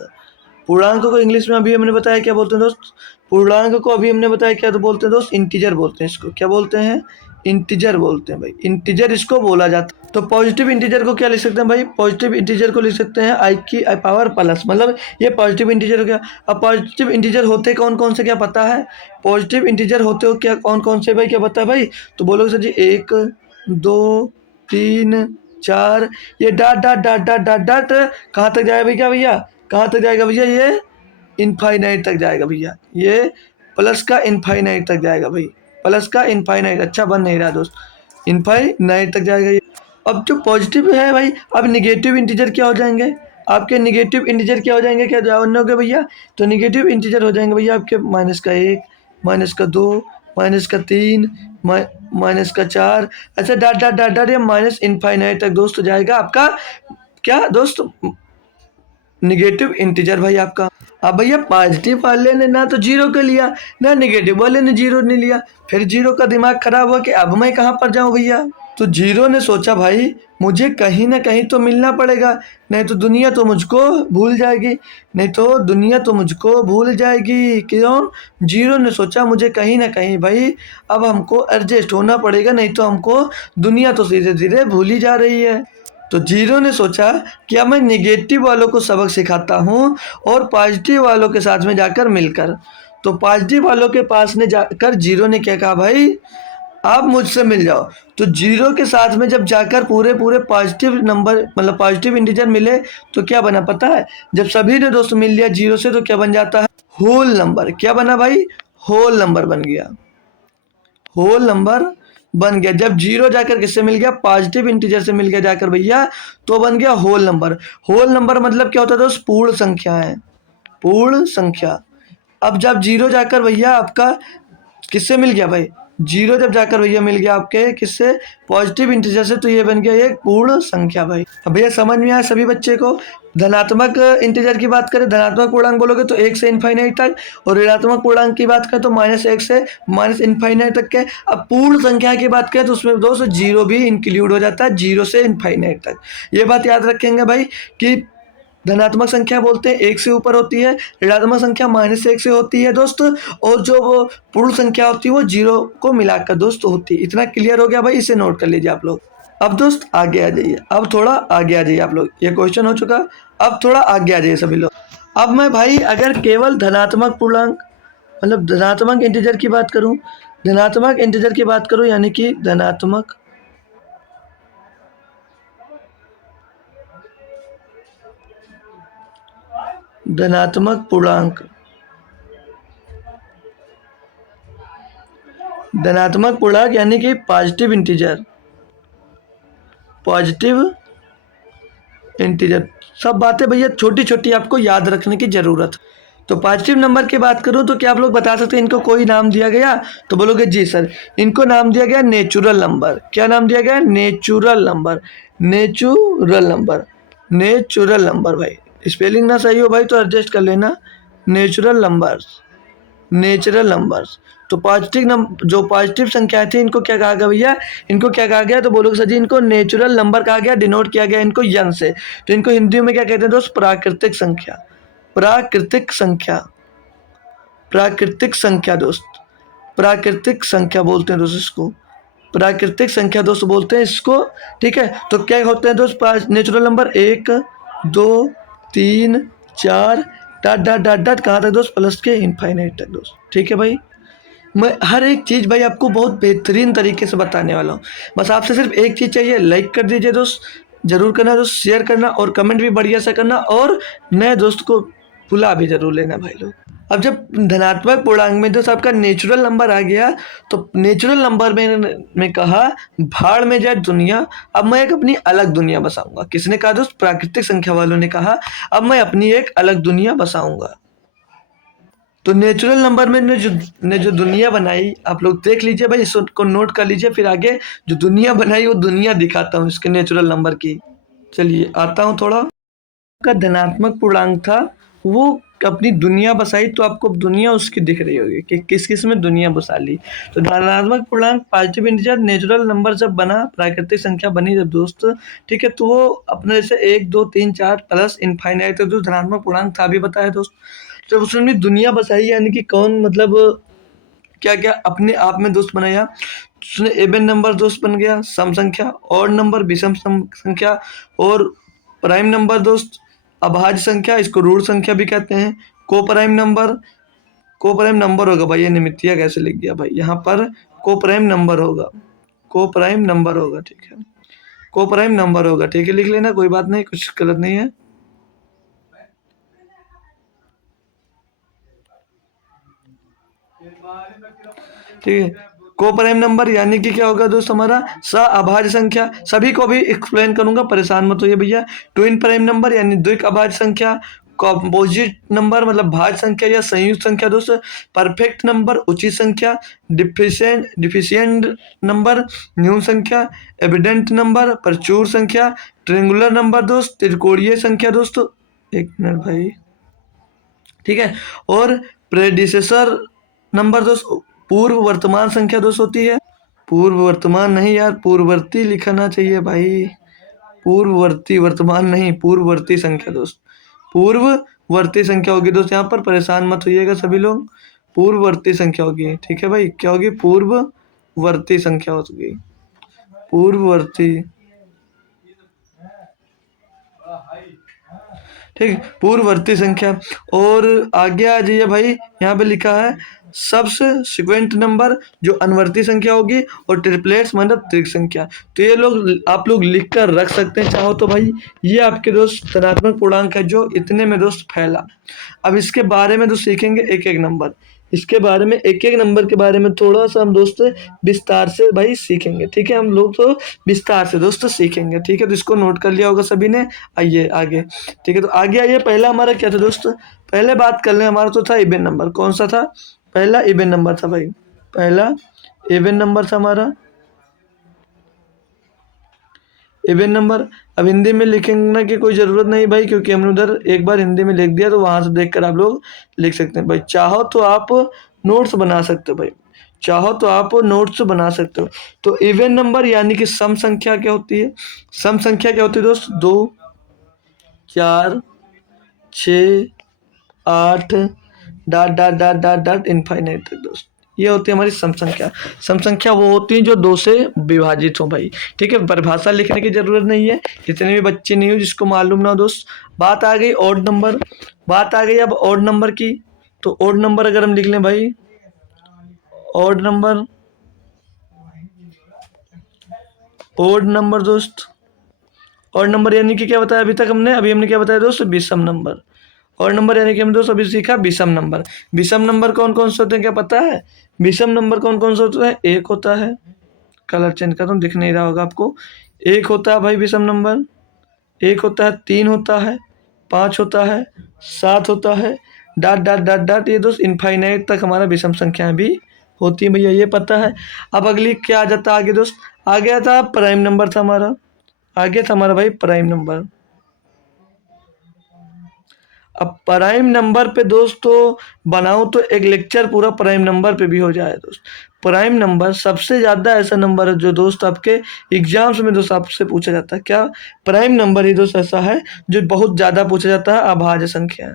पूर्णांक को इंग्लिश में अभी हमने बताया क्या बोलते हैं दोस्त? पूर्णांक को अभी हमने बताया क्या तो बोलते हैं दोस्त? इंटीजर बोलते हैं इसको। क्या बोलते हैं? इंटीजर बोलते हैं भाई, इंटीजर इसको बोला जाता है। तो पॉजिटिव इंटीजर को क्या लिख सकते हैं भाई? पॉजिटिव इंटीजर को लिख सकते हैं आई की पावर प्लस, मतलब ये पॉजिटिव इंटीजर हो गया। अब पॉजिटिव इंटीजर होते कौन कौन से क्या पता है? पॉजिटिव इंटीजर होते हो क्या कौन कौन से भाई, क्या पता है भाई? तो बोलोगे सर जी 1 2 3 4, ये dot dot dot dot dot dot कहाँ तक जाएगा भाई? क्या भैया कहाँ तक जाएगा भैया? ये इनफाइनाइट तक जाएगा भैया, ये प्लस का इनफाइनाइट तक जाएगा भाई, प्लस का इनफाइनाइट। अच्छा बन नहीं रहा दोस्त, इनफाइनाइट तक जाएगा ये। अब जो पॉजिटिव है भाई, अब निगेटिव इंटीजर क्या हो जाएंगे आपके? निगेटिव इंटीजर क्या हो जाएंगे, क्या जानोगे भैया? तो निगेटिव इंटीजर हो जाएंगे भैया आपके -1, -2, -3, -4, अच्छा डॉट डॉट डॉट डॉट, ये माइनस इनफाइनाइट तक दोस्त जाएगा आपका क्या दोस्त? निगेटिव इंटीजर भाई आपका। अब भैया पॉजिटिव वाले ने ना तो 0 का लिया, ना निगेटिव वाले ने 0 नहीं लिया, फिर 0 का दिमाग खराब हुआ कि अब मैं कहाँ पर जाऊँ भैया? तो 0 ने सोचा भाई मुझे कहीं ना कहीं तो मिलना पड़ेगा, नहीं तो दुनिया तो मुझको भूल जाएगी, नहीं तो दुनिया तो मुझको भूल जाएगी। क्यों? 0 ने सोचा मुझे कहीं ना कहीं भाई अब हमको एडजस्ट होना पड़ेगा, नहीं तो हमको दुनिया तो धीरे धीरे भूल ही जा रही है। तो 0 ने सोचा कि अब मैं निगेटिव वालों को सबक सिखाता हूँ और पॉजिटिव वालों के साथ में जाकर मिलकर। तो पॉजिटिव वालों के पास में जाकर 0 ने क्या कहा भाई, आप मुझसे मिल जाओ। तो 0 के साथ में जब जाकर पूरे पूरे पॉजिटिव नंबर मतलब पॉजिटिव इंटीजर मिले तो क्या बना पता है? जब सभी ने दोस्त मिल लिया 0 से तो क्या बन जाता है? Whole number. क्या बना भाई? होल नंबर बन गया, होल नंबर बन गया। जब 0 जाकर किससे मिल गया? पॉजिटिव इंटीजर से मिल गया जाकर भैया, तो बन गया होल नंबर। होल नंबर मतलब क्या होता है दोस्त? पूर्ण संख्या है, पूर्ण संख्या। अब जब 0 जाकर भैया आपका किससे मिल गया भाई? 0 जब जाकर भैया मिल गया आपके किससे? पॉजिटिव इंटीजर से, तो ये बन गया एक पूर्ण संख्या भाई। अब भैया समझ में आया सभी बच्चे को? धनात्मक इंटीजर की बात करें, धनात्मक पूर्णांक बोलोगे तो 1 से इनफाइनाइट तक, और ऋणात्मक पूर्णांक की बात करें तो -1 से माइनस इनफाइनाइट तक के। अब पूर्ण संख्या की बात करें तो उसमें दोस्तों 0 भी इंक्लूड हो जाता है, 0 से इनफाइनाइट तक। ये बात याद रखेंगे भाई कि धनात्मक संख्या बोलते हैं 1 से ऊपर होती है, ऋणात्मक संख्या -1 से होती है दोस्त, और जो वो पूर्ण संख्या होती है वो 0 को मिलाकर दोस्त होती है। इतना क्लियर हो गया भाई, इसे नोट कर लीजिए आप लोग। अब दोस्त आगे आ जाइए, अब थोड़ा आगे आ जाइए आप लोग, ये क्वेश्चन हो चुका, अब थोड़ा आगे आ जाइए सभी लोग। अब मैं भाई अगर केवल धनात्मक पूर्णांक मतलब धनात्मक इंटीजर की बात करूं, धनात्मक इंटीजर की बात करूं यानी कि धनात्मक पूर्णांक, धनात्मक पूर्णांक यानी कि पॉजिटिव इंटीजर, पॉजिटिव इंटीजर, सब बातें भैया छोटी छोटी आपको याद रखने की जरूरत। तो पॉजिटिव नंबर की बात करूं तो क्या आप लोग बता सकते हैं इनको कोई नाम दिया गया? तो बोलोगे जी सर, इनको नाम दिया गया नेचुरल नंबर। क्या नाम दिया गया? Natural number, natural number, natural number. भाई स्पेलिंग ना सही हो भाई तो एडजस्ट कर लेना। Natural numbers, natural numbers. तो पॉजिटिव नंबर, जो पॉजिटिव संख्याएं थी इनको क्या कहा गया भैया? इनको क्या कहा गया? तो बोलोगे सर जी इनको नेचुरल नंबर कहा गया, डिनोट किया गया इनको यन से। तो इनको हिंदी में क्या कहते हैं दोस्त? प्राकृतिक संख्या, प्राकृतिक संख्या, प्राकृतिक संख्या दोस्त, प्राकृतिक संख्या बोलते हैं दोस्त इसको, प्राकृतिक संख्या दोस्त बोलते हैं इसको। ठीक है, तो क्या होते हैं दोस्त natural number? 1 2 3 4 dot dot dot dot कहाँ तक दोस्त? प्लस के इनफाइनाइट तक दोस्त। ठीक है भाई, मैं हर एक चीज़ भाई आपको बहुत बेहतरीन तरीके से बताने वाला हूँ। बस आपसे सिर्फ एक चीज़ चाहिए, लाइक कर दीजिए दोस्त, ज़रूर करना दोस्त, शेयर करना और कमेंट भी बढ़िया से करना, और नए दोस्त को बुला भी ज़रूर लेना भाई लोग। अब जब धनात्मक पूर्णांक में दोस्त आपका नेचुरल नंबर आ गया, तो नेचुरल नंबर में कहा भाड़ में जाए दुनिया, अब मैं एक अपनी अलग दुनिया बसाऊंगा। किसने कहा दोस्त? प्राकृतिक संख्या वालों ने कहा अब मैं अपनी एक अलग दुनिया बसाऊंगा। तो नेचुरल नंबर में ने जो दुनिया बनाई आप लोग देख लीजिए भाई, इसको नोट कर लीजिए, फिर आगे जो दुनिया बनाई वो दुनिया दिखाता हूँ इसके नेचुरल नंबर की। चलिए आता हूँ थोड़ा। का धनात्मक पूर्णांक था, वो अपनी दुनिया बसाई, तो आपको दुनिया उसकी दिख रही होगी कि किस किस में दुनिया बसा ली। तो धनात्मक पूर्णांक पॉजिटिव इंटीजर नेचुरल नंबर जब बना, प्राकृतिक संख्या बनी जब दोस्त, ठीक है, तो वो अपने से 1 2 3 4 प्लस इनफाइनाइट तो धनात्मक पूर्णांक था भी बताया दोस्त। जब उसने दुनिया बसाई यानी कि कौन मतलब क्या क्या अपने आप में दोस्त बनाया, उसने एवन नंबर दोस्त बन गया, सम संख्या, ऑड नंबर विषम संख्या, और प्राइम नंबर दोस्त अभाज्य संख्या, इसको रूट संख्या भी कहते हैं। को प्राइम नंबर, को प्राइम नंबर होगा भाई, ये निमित्तीय कैसे लिख दिया भाई, यहाँ पर को प्राइम नंबर होगा, को प्राइम नंबर होगा। ठीक है, को प्राइम नंबर होगा, ठीक है, लिख लेना, कोई बात नहीं, कुछ गलत नहीं है। ठीक है, को प्राइम नंबर यानी कि क्या होगा दोस्त हमारा? अभाज्य संख्या। सभी को भी एक्सप्लेन करूंगा, परेशान मत होइए भैया। ट्विन प्राइम नंबर यानी द्विक अभाज्य संख्या। कॉम्पोजिट नंबर मतलब भाज्य संख्या या संयुक्त संख्या दोस्त। परफेक्ट नंबर उचित संख्या। डिफिशिएंट नंबर न्यून संख्या। एविडेंट नंबर प्रचुर संख्या। ट्रिंगुलर नंबर दोस्त त्रिकोणीय संख्या दोस्तों। एक मिनट भाई, ठीक है, और प्रेडिसेसर नंबर दोस्त पूर्व वर्तमान संख्या दोस्त होती है। पूर्व वर्तमान नहीं यार, पूर्ववर्ती लिखना चाहिए भाई, पूर्ववर्ती, वर्तमान नहीं, पूर्ववर्ती संख्या दोस्त, पूर्ववर्ती संख्या होगी दोस्त। यहाँ पर परेशान मत होइएगा सभी लोग, पूर्ववर्ती संख्या होगी। ठीक है भाई, क्या होगी? पूर्ववर्ती संख्या होगी, पूर्ववर्ती। ठीक, पूर्ववर्ती संख्या। और आगे आ जाइए भाई, यहाँ पे लिखा है सब्सिक्वेंट नंबर जो अनवर्ती संख्या होगी, और ट्रिपलेट्स मतलब त्रिक संख्या। तो ये लोग आप लोग लिख कर रख सकते हैं चाहो तो भाई। ये आपके दोस्त धनात्मक पूर्णांक है जो इतने में दोस्त फैला। अब इसके बारे में दोस्त सीखेंगे एक एक नंबर, इसके बारे में एक एक नंबर के बारे में थोड़ा सा हम दोस्त विस्तार से भाई सीखेंगे। ठीक है, हम लोग तो विस्तार से दोस्त सीखेंगे। ठीक है, तो इसको नोट कर लिया होगा सभी ने। आइए आगे, ठीक है, तो आगे आइए। पहला हमारा क्या था दोस्त? पहले बात कर लें, हमारा तो था इवन नंबर। कौन सा था? पहला इवन नंबर था भाई, पहला इवन नंबर था हमारा, इवन नंबर। अब हिंदी में लिखने की कोई ज़रूरत नहीं भाई, क्योंकि हमने उधर एक बार हिंदी में लिख दिया, तो वहाँ से देखकर आप लोग लिख सकते हैं भाई। चाहो तो आप नोट्स बना सकते हो भाई, चाहो तो आप नोट्स बना सकते हो। तो इवन नंबर यानी कि सम संख्या क्या होती है? सम संख्या क्या होती है दोस्त? 2 4 6, 8 dot dot dot dot dot infinite तक दोस्त। ये होती है हमारी सम संख्या। सम संख्या वो होती है जो 2 से विभाजित हो भाई। ठीक है, परिभाषा लिखने की जरूरत नहीं है, इतने भी बच्चे नहीं हो जिसको मालूम ना हो दोस्त। बात आ गई ऑड नंबर, बात आ गई अब ऑड नंबर की। तो ऑड नंबर अगर हम लिख लें भाई, ऑड नंबर, ऑड नंबर दोस्त, ऑड नंबर यानी कि क्या बताया अभी तक हमने, अभी हमने क्या बताया दोस्त, विषम नंबर। और नंबर यानी कि हम दोस्त अभी सीखा विषम नंबर। विषम नंबर कौन कौन से होते हैं क्या पता है? विषम नंबर कौन कौन से होते हैं? एक होता है, कलर चेंज कर दूं, दिख नहीं रहा होगा आपको। एक होता है भाई विषम नंबर, एक होता है, 3 होता है, 5 होता है, 7 होता है, डॉट डॉट डॉट डॉट, ये दोस्त इनफाइनाइट तक हमारा विषम संख्याएं भी होती है भैया, ये पता है। अब अगली क्या आ जाता है आगे दोस्त? आ गया था प्राइम नंबर, था हमारा, आ गया था हमारा भाई प्राइम नंबर। अब प्राइम नंबर पे दोस्तों बनाऊं तो एक लेक्चर पूरा प्राइम नंबर पे भी हो जाए दोस्त। प्राइम नंबर सबसे ज़्यादा ऐसा नंबर है जो दोस्त आपके एग्जाम्स में दोस्त आपसे पूछा जाता है। क्या? प्राइम नंबर ही दोस्त ऐसा है जो बहुत ज़्यादा पूछा जाता है। अभाज्य संख्या,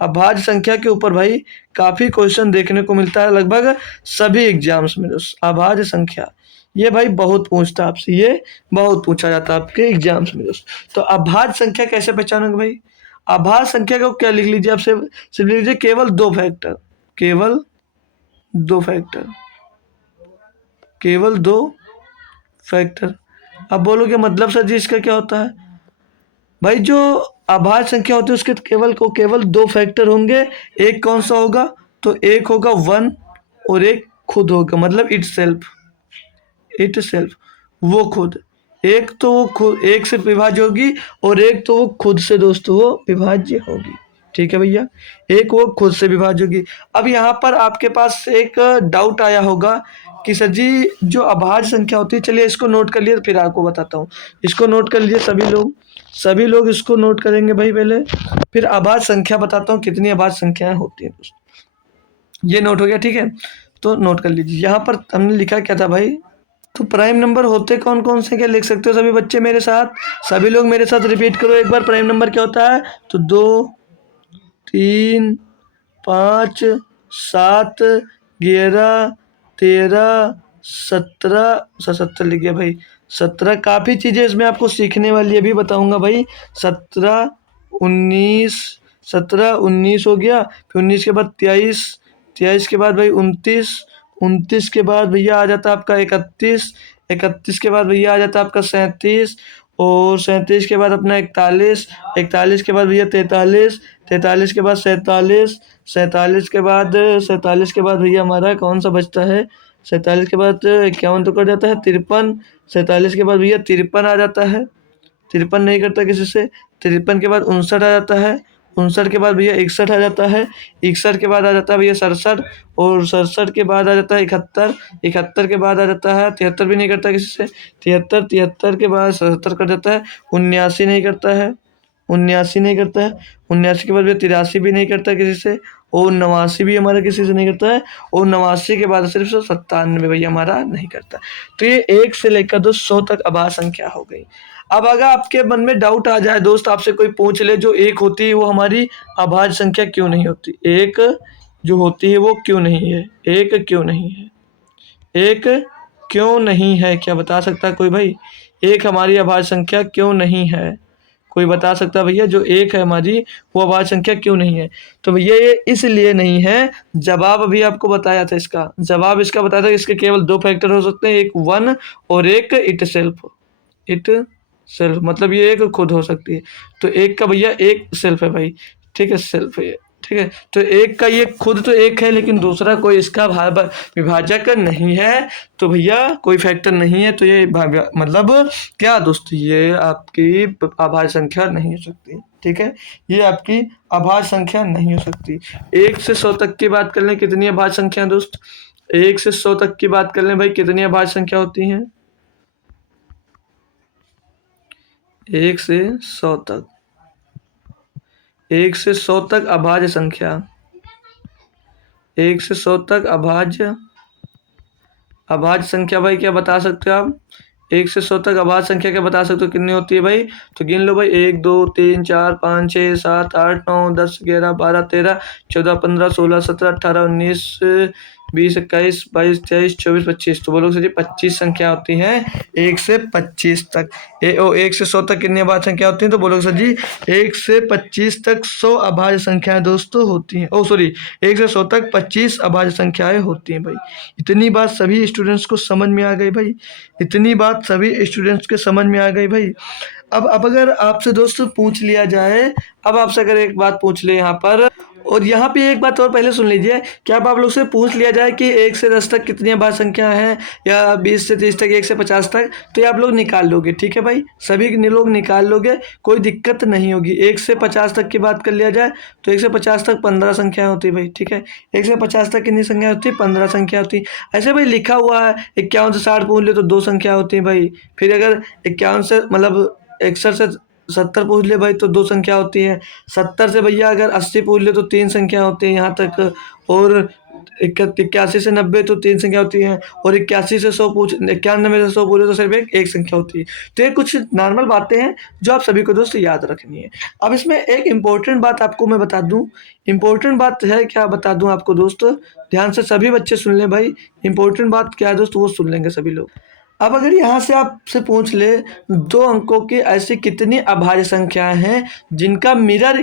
अभाज्य संख्या के ऊपर भाई काफ़ी क्वेश्चन देखने को मिलता है लगभग सभी एग्जाम्स में दोस्त। अभाज्य संख्या ये भाई बहुत पूछता है आपसे, ये बहुत पूछा जाता है आपके एग्जाम्स में दोस्त। तो अभाज्य संख्या कैसे पहचानोगे भाई? अभाज्य संख्या को क्या लिख लीजिए आप, सिर्फ लिख लीजिए केवल 2 फैक्टर, केवल 2 फैक्टर, केवल 2 फैक्टर। अब बोलोगे मतलब सर जी इसका क्या होता है? भाई जो अभाज्य संख्या होती है उसके केवल 2 फैक्टर होंगे। एक कौन सा होगा? तो एक होगा 1 और एक खुद होगा, मतलब इट सेल्फ, इट सेल्फ, वो खुद। एक तो वो खुद एक से विभाज्य होगी और एक तो वो खुद से दोस्तों वो विभाज्य होगी। ठीक है भैया, एक वो खुद से विभाज्य होगी। अब यहाँ पर आपके पास एक डाउट आया होगा कि सर जी जो अभाज्य संख्या होती है, चलिए इसको नोट कर लिए फिर आपको बताता हूँ। इसको नोट कर लीजिए सभी लोग, सभी लोग इसको नोट करेंगे भाई पहले, फिर अभाज्य संख्या बताता हूँ कितनी अभाज्य संख्याएं होती हैं दोस्तों। ये नोट हो गया, ठीक है? तो नोट कर लीजिए, यहाँ पर हमने लिखा क्या था भाई, तो प्राइम नंबर होते कौन कौन से, क्या लिख सकते हो सभी बच्चे मेरे साथ? सभी लोग मेरे साथ रिपीट करो एक बार, प्राइम नंबर क्या होता है? तो 2, 3, 5, 7, 11, 13, 17, 17 लिख गया भाई, 17। काफ़ी चीज़ें इसमें आपको सीखने वाली है, भी बताऊंगा भाई। 17, 19, 17, 19 हो गया, फिर 19 के बाद 23, 23 के बाद भाई 29, 29 के बाद भैया आ जाता है आपका 31, 31 के बाद भैया आ जाता है आपका 37, और 37 के बाद अपना 41, 41 के बाद भैया 43, 43 के बाद 47, 47 के बाद भैया हमारा कौन सा बचता है? 47 के बाद 51 तो कट जाता है, 53, 47 के बाद भैया 53 आ जाता है, 53 नहीं करता किसी से, 53 के बाद 59 आ जाता है, 59 के बाद भैया 61 आ जाता है, 61 के बाद आ जाता है भैया 67, और 67 के बाद आ जाता है 71, 71 के बाद आ जाता है 73 भी नहीं करता किसी से, 73, 73 के बाद 77 कर जाता है, 79 नहीं करता है, 79 नहीं करता है, 79 के बाद भैया 83 भी नहीं करता किसी से, और 89 भी हमारा किसी से नहीं करता है, और 89 के बाद सिर्फ 97 भैया हमारा नहीं करता। तो ये 1 से लेकर 100 तक अभाज्य संख्या हो गई। अब अगर आपके मन में डाउट आ जाए दोस्त, आपसे कोई पूछ ले जो 1 होती है वो हमारी अभाज्य संख्या क्यों नहीं होती, 1 जो होती है वो क्यों नहीं है, 1 क्यों नहीं है, 1 क्यों नहीं है, क्या बता सकता है कोई भाई? 1 हमारी अभाज्य संख्या क्यों नहीं है? कोई बता सकता है भैया जो 1 है हमारी वो अभाज्य संख्या क्यों नहीं है? तो भैया ये इसलिए नहीं है, जवाब अभी आपको बताया था, इसका जवाब इसका बताया था, इसके केवल 2 फैक्टर हो सकते हैं, एक 1 और एक इट सेल्फ, इट सेल्फ मतलब ये एक खुद हो सकती है। तो एक का भैया एक सेल्फ है भाई, ठीक है, सेल्फ है ये, ठीक है। तो एक का ये खुद तो एक है, लेकिन दूसरा कोई इसका विभाजक नहीं है, तो भैया कोई फैक्टर नहीं है, तो ये मतलब क्या दोस्त, ये आपकी अभाज्य संख्या नहीं हो सकती, ठीक है, ये आपकी अभाज्य संख्या नहीं हो सकती। 1 से 100 तक की बात कर लें, कितनी अभाज्य संख्या है दोस्त? 1 से 100 तक की बात कर लें भाई, कितनी अभाज्य संख्या होती हैं? 1 से 100 तक, 1 से 100 तक अभाज्य संख्या, 1 से 100 तक अभाज्य, अभाज्य संख्या भाई क्या बता सकते हो आप? 1 से 100 तक अभाज्य संख्या क्या बता सकते हो कितनी होती है भाई? तो गिन लो भाई, 1 2 3 4 5 6 7 8 9 10 11 12 13 14 15 16 17 18 19 20 21 22 23 24 25। तो बोलो सर जी 25 संख्या होती हैं 1 से 25 तक। 1 से 100 तक कितनी अभाज्य संख्या होती हैं? तो बोलो सर जी 1 से 25 तक 100 अभाज्य संख्याएं दोस्तों होती हैं। सॉरी, 1 से 100 तक 25 अभाज्य संख्याएं होती हैं भाई। इतनी बात सभी स्टूडेंट्स को समझ में आ गई भाई। इतनी बात सभी स्टूडेंट्स के समझ में आ गई भाई। अब अगर आपसे दोस्तों पूछ लिया जाए, अब आपसे अगर एक बात पूछ ले यहाँ पर, और यहाँ पे एक बात और पहले सुन लीजिए कि अब आप लोग से पूछ लिया जाए कि 1 से 10 तक कितनी अभाज्य संख्या हैं, या 20 से 30 तक, 1 से 50 तक, तो ये आप लोग निकाल लोगे। ठीक है भाई, सभी लोग निकाल लोगे, कोई दिक्कत नहीं होगी। 1 से 50 तक की बात कर लिया जाए तो 1 से 50 तक 15 संख्या होती है भाई। ठीक है, 1 से 50 तक कितनी संख्या होती है? 15 संख्या होती है। ऐसे भाई लिखा हुआ है 51 से 60 पूछ ले तो 2 संख्या होती है भाई। फिर अगर 51 से मतलब 61 से 70 पूछ ले भाई तो 2 संख्या होती है। 70 से भैया अगर 80 पूछ ले तो 3 संख्या होती है यहाँ तक। और 81 से 90 तो 3 संख्या होती है। और 81 से 100 पूछ 91 से 100 पूछे तो सिर्फ एक संख्या होती है। तो ये कुछ नॉर्मल बातें हैं जो आप सभी को दोस्त याद रखनी है। अब इसमें एक इम्पोर्टेंट बात आपको मैं बता दूं। इम्पोर्टेंट बात है क्या, बता दूं आपको दोस्त, ध्यान से सभी बच्चे सुन लें भाई। इम्पोर्टेंट बात क्या है दोस्त, वो सुन लेंगे सभी लोग। अब अगर यहाँ से आपसे पूछ ले 2 अंकों की ऐसी कितनी अभाज्य संख्याएं हैं जिनका मिरर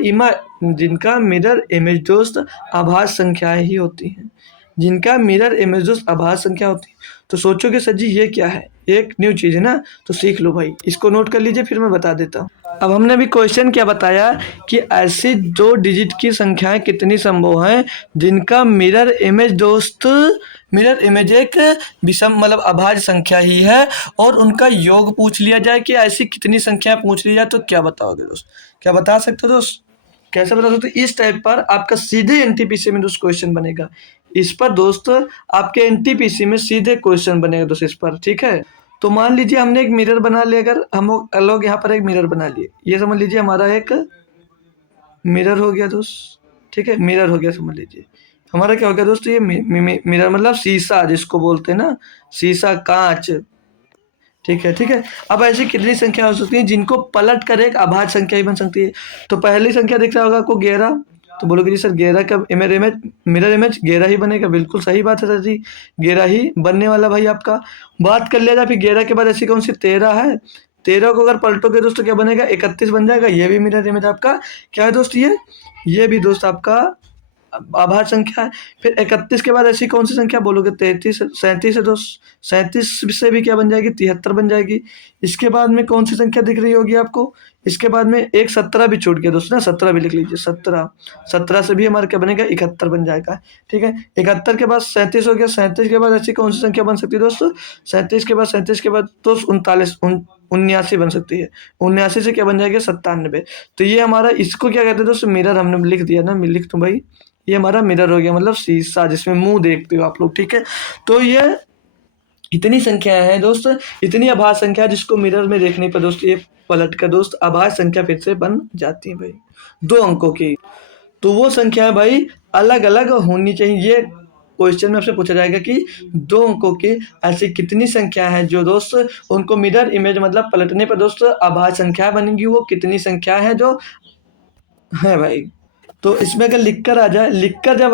इमेज दोस्त अभाज्य संख्याएं ही होती हैं, जिनका मिरर इमेज दोस्त अभाज्य संख्या होती है। तो सोचोगे सर जी ये क्या है, एक न्यू चीज़ है ना, तो सीख लो भाई, इसको नोट कर लीजिए फिर मैं बता देता हूँ। अब हमने अभी क्वेश्चन क्या बताया कि ऐसी 2 डिजिट की संख्याएं कितनी संभव हैं जिनका मिरर इमेज एक विषम मतलब अभाज्य संख्या ही है, और उनका योग पूछ लिया जाए कि ऐसी कितनी संख्या पूछ ली जाए तो क्या बताओगे दोस्त? क्या बता सकते हो दोस्त? कैसे बता सकते हो? इस टाइप पर आपका सीधे एनटीपीसी में दोस्त क्वेश्चन बनेगा। इस पर दोस्त आपके एनटीपीसी में सीधे क्वेश्चन बनेगा दोस्त इस पर। ठीक है, तो मान लीजिए हमने एक मिरर बना लिया, अगर हम लोग यहाँ पर एक मिरर बना लिए, ये समझ लीजिए हमारा एक मिरर हो गया दोस्त। ठीक है, मिरर हो गया समझ लीजिए। हमारा क्या हो गया दोस्त, ये मिरर मतलब शीशा जिसको बोलते हैं ना, शीशा, कांच। ठीक है, ठीक है। अब ऐसी कितनी संख्या हो सकती है जिनको पलट कर एक अभाज्य संख्या ही बन सकती है? तो पहली संख्या दिख रहा होगा आपको 11, तो बोलोगे जी सर 11 का मिरर इमेज 11 ही बनेगा। बिल्कुल सही बात है सर जी, 11 ही बनने वाला भाई आपका। बात कर लिया जाए फिर 11 के बाद ऐसी कौन सी 13 है, 13 को अगर पलटोगे दोस्तों क्या बनेगा, 31 बन जाएगा। ये भी मिरर इमेज आपका क्या है दोस्त, ये भी दोस्त आपका अभाज्य संख्या है। फिर 31 के बाद ऐसी कौन सी संख्या बोलोगे, 33 37 है दोस्त, 37 से भी क्या बन जाएगी, 73 बन जाएगी। इसके बाद में कौन सी संख्या दिख रही होगी आपको, इसके बाद में एक 17 भी छूट गया दोस्त ना, 17 भी लिख लीजिए। 17 से भी हमारा क्या बनेगा, 71 बन जाएगा। ठीक है, 71 के बाद 37 हो गया। 37 के बाद ऐसी कौन सी संख्या बन सकती है दोस्तों, 37 के बाद तो 79 बन सकती है। 79 से क्या बन जाएगा, 97। तो ये हमारा, इसको क्या कहते हैं दोस्तों, मिरर हमने लिख दिया ना, लिख दूं भाई, ये हमारा मिरर हो गया, मतलब शीशा जिसमें मुंह देखते हो आप लोग। ठीक है, तो ये इतनी संख्या है दोस्त, इतनी अभाज्य संख्या जिसको मिरर में देखने पर दोस्त ये पलट कर दोस्त अभाज्य संख्या फिर से बन जाती है भाई, 2 अंकों की। तो वो संख्या भाई अलग अलग होनी चाहिए। ये क्वेश्चन में आपसे पूछा जाएगा कि 2 अंकों की ऐसी कितनी संख्या है जो दोस्त उनको मिरर इमेज मतलब पलटने पर दोस्त अभाज्य संख्या बनेगी, वो कितनी संख्या है जो है भाई। तो इसमें अगर लिखकर आ जाए, लिखकर जब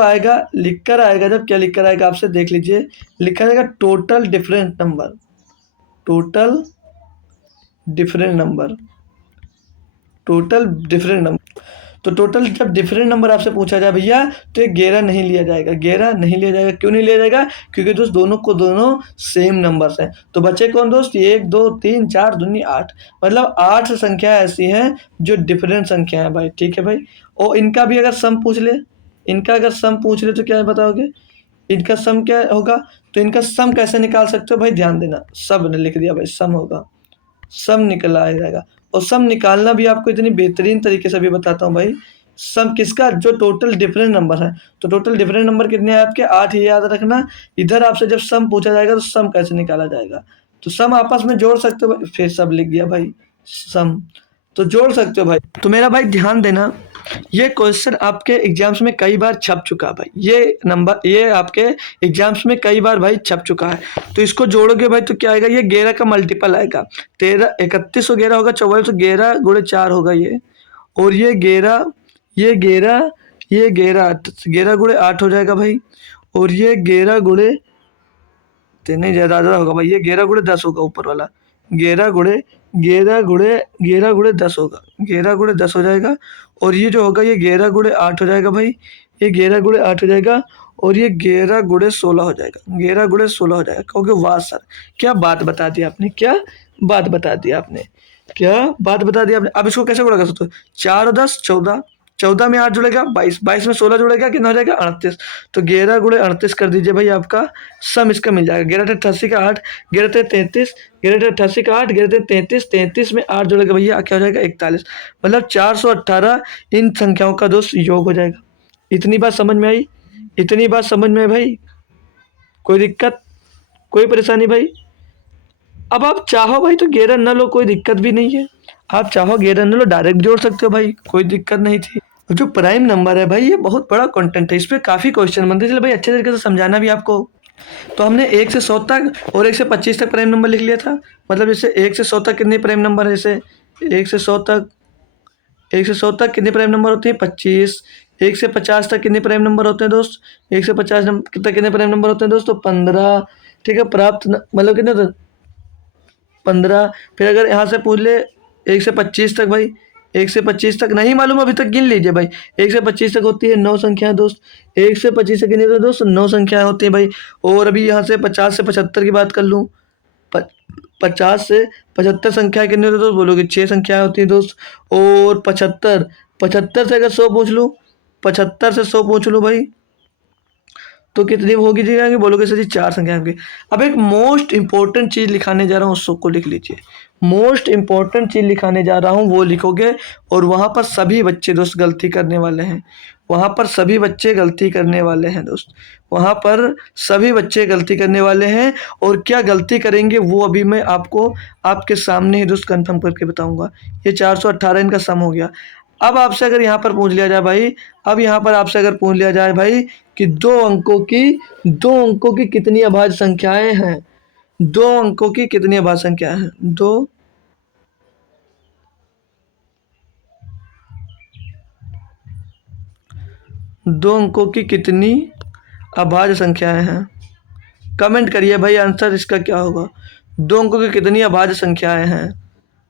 क्या लिखकर आएगा आपसे देख लीजिए, लिखा जाएगा total different number, total different number, total different number. तो टोटल जब डिफरेंट नंबर आपसे पूछा जाए भैया तो ये 11 नहीं लिया जाएगा, 11 नहीं लिया जाएगा। क्यों नहीं लिया जाएगा, क्योंकि दोस्त दोनों सेम नंबर्स हैं। तो बचे कौन दोस्त, 1 2 3 4 दूनी 8, मतलब 8 संख्या ऐसी हैं जो डिफरेंट संख्या है भाई। ठीक है भाई, और इनका भी अगर सम पूछ ले, तो क्या बताओगे, इनका सम क्या होगा? तो इनका सम कैसे निकाल सकते हो भाई, ध्यान देना, सब ने लिख दिया भाई, सम होगा, सम निकल आएगा। और सम निकालना भी आपको इतनी बेहतरीन तरीके से भी बताता हूँ भाई। सम किसका, जो टोटल डिफरेंट नंबर है। तो टोटल डिफरेंट नंबर कितने हैं आपके, 8 ही याद रखना। इधर आपसे जब सम पूछा जाएगा तो सम कैसे निकाला जाएगा, तो सम आपस में जोड़ सकते हो, फिर सब लिख दिया भाई सम। तो जोड़ सकते हो भाई। तो मेरा भाई ध्यान देना, ये क्वेश्चन आपके एग्जाम्स में कई बार छप चुका है भाई, ये आपके एग्जाम्स में कई बार भाई छप चुका है। तो इसको जोड़ोगे भाई तो क्या आएगा, ये 11 का मल्टीपल आएगा, 13 31 11 होगा, 44 तो 11 गुणे 4 होगा ये, और ये 11 ये 11 ये 11 11 गुणे 8 हो जाएगा भाई, और ये 11 गुणे नहीं ज़्यादा होगा भाई, ये 11 गुणे 10 होगा ऊपर वाला, 11 गुणे 10 होगा, 11 गुणे 10 हो जाएगा, और ये जो होगा ये 11 गुणे 8 हो जाएगा भाई, ये 11 गुणे 8 हो जाएगा, और ये 11 गुणे 16 हो जाएगा, 11 गुणे 16 हो जाएगा। कहोगे वाह सर क्या बात बता दी आपने, क्या बात बता दी आपने, क्या बात बता दी आपने। अब इसको कैसे गुणा कर सकते हो, 4 और 10 14, 14 में 8 जुड़ेगा 22, 22 में 16 जुड़ेगा, कितना हो जाएगा 38। तो 11 गुणे 38 कर दीजिए भाई, आपका सम इसका मिल जाएगा, 11 88 का 8, 11 33, 11 88 का 8, 11 33, 33 में 8 जुड़ेगा भैया, क्या हो जाएगा 41, मतलब 418 इन संख्याओं का दोस्त योग हो जाएगा। इतनी बात समझ में आई, इतनी बात समझ में आई भाई, कोई दिक्कत, कोई परेशानी भाई। अब आप चाहो भाई तो 11 न लो, कोई दिक्कत भी नहीं है, आप चाहो 11 न लो, डायरेक्ट जोड़ सकते हो भाई, कोई दिक्कत नहीं थी। जो प्राइम नंबर है भाई, ये बहुत बड़ा कंटेंट है, इस पे काफ़ी क्वेश्चन बनते हैं, चलो भाई अच्छे तरीके से समझाना भी आपको। तो हमने 1 से 100 तक और 1 से 25 तक प्राइम नंबर लिख लिया था, मतलब जैसे 1 से 100 तक कितने प्राइम नंबर है, जैसे 1 से 100 तक, 1 से 100 तक कितने प्राइम नंबर होते हैं 25, 1 से 50 तक कितने प्राइम नंबर होते हैं दोस्त, 1 से 50 तक कितने प्राइम नंबर होते हैं दोस्तों 15, ठीक है, प्राप्त मतलब कितने 15। फिर अगर यहाँ से पूछ ले 1 से 25 तक भाई, 1 से 25 तक नहीं मालूम अभी तक गिन लीजिए भाई, 1 से 25 तक होती है 9 संख्या दोस्त, 1 से 25 तक कितनी होती है दोस्त 9 संख्याएं होती है भाई। और अभी यहाँ से 50 से 75 की बात कर लूँ, 50 से 75 संख्याएं कितनी होती है दोस्त, बोलोगे 6 संख्याएं होती है दोस्त। और 75 से अगर 100 पूछ लूँ, 75 से 100 पूछ लूँ भाई, तो कितनी होगी जी आगे, बोलोगे सर जी 4 संख्या होगी। अब एक मोस्ट इंपॉर्टेंट चीज़ लिखाने जा रहा हूँ, उसको लिख लीजिए, मोस्ट इंपॉर्टेंट चीज़ लिखाने जा रहा हूँ वो लिखोगे, और वहाँ पर सभी बच्चे दोस्त गलती करने वाले हैं, वहाँ पर सभी बच्चे गलती करने वाले हैं दोस्त, वहाँ पर सभी बच्चे गलती करने वाले हैं, और क्या गलती करेंगे वो अभी मैं आपको आपके सामने ही दोस्त कंफर्म करके बताऊँगा। ये 418 इनका सम हो गया। अब आपसे अगर यहाँ पर पूछ लिया जाए भाई, अब यहाँ पर आपसे अगर पूछ लिया जाए भाई कि दो अंकों की कितनी अभाज्य संख्याएं हैं, 2 अंकों की कितनी अभाज्य संख्याएं हैं, दो अंकों की कितनी अभाज्य संख्याएं हैं, कमेंट करिए भाई आंसर इसका क्या होगा, 2 अंकों की कितनी अभाज्य संख्याएं हैं,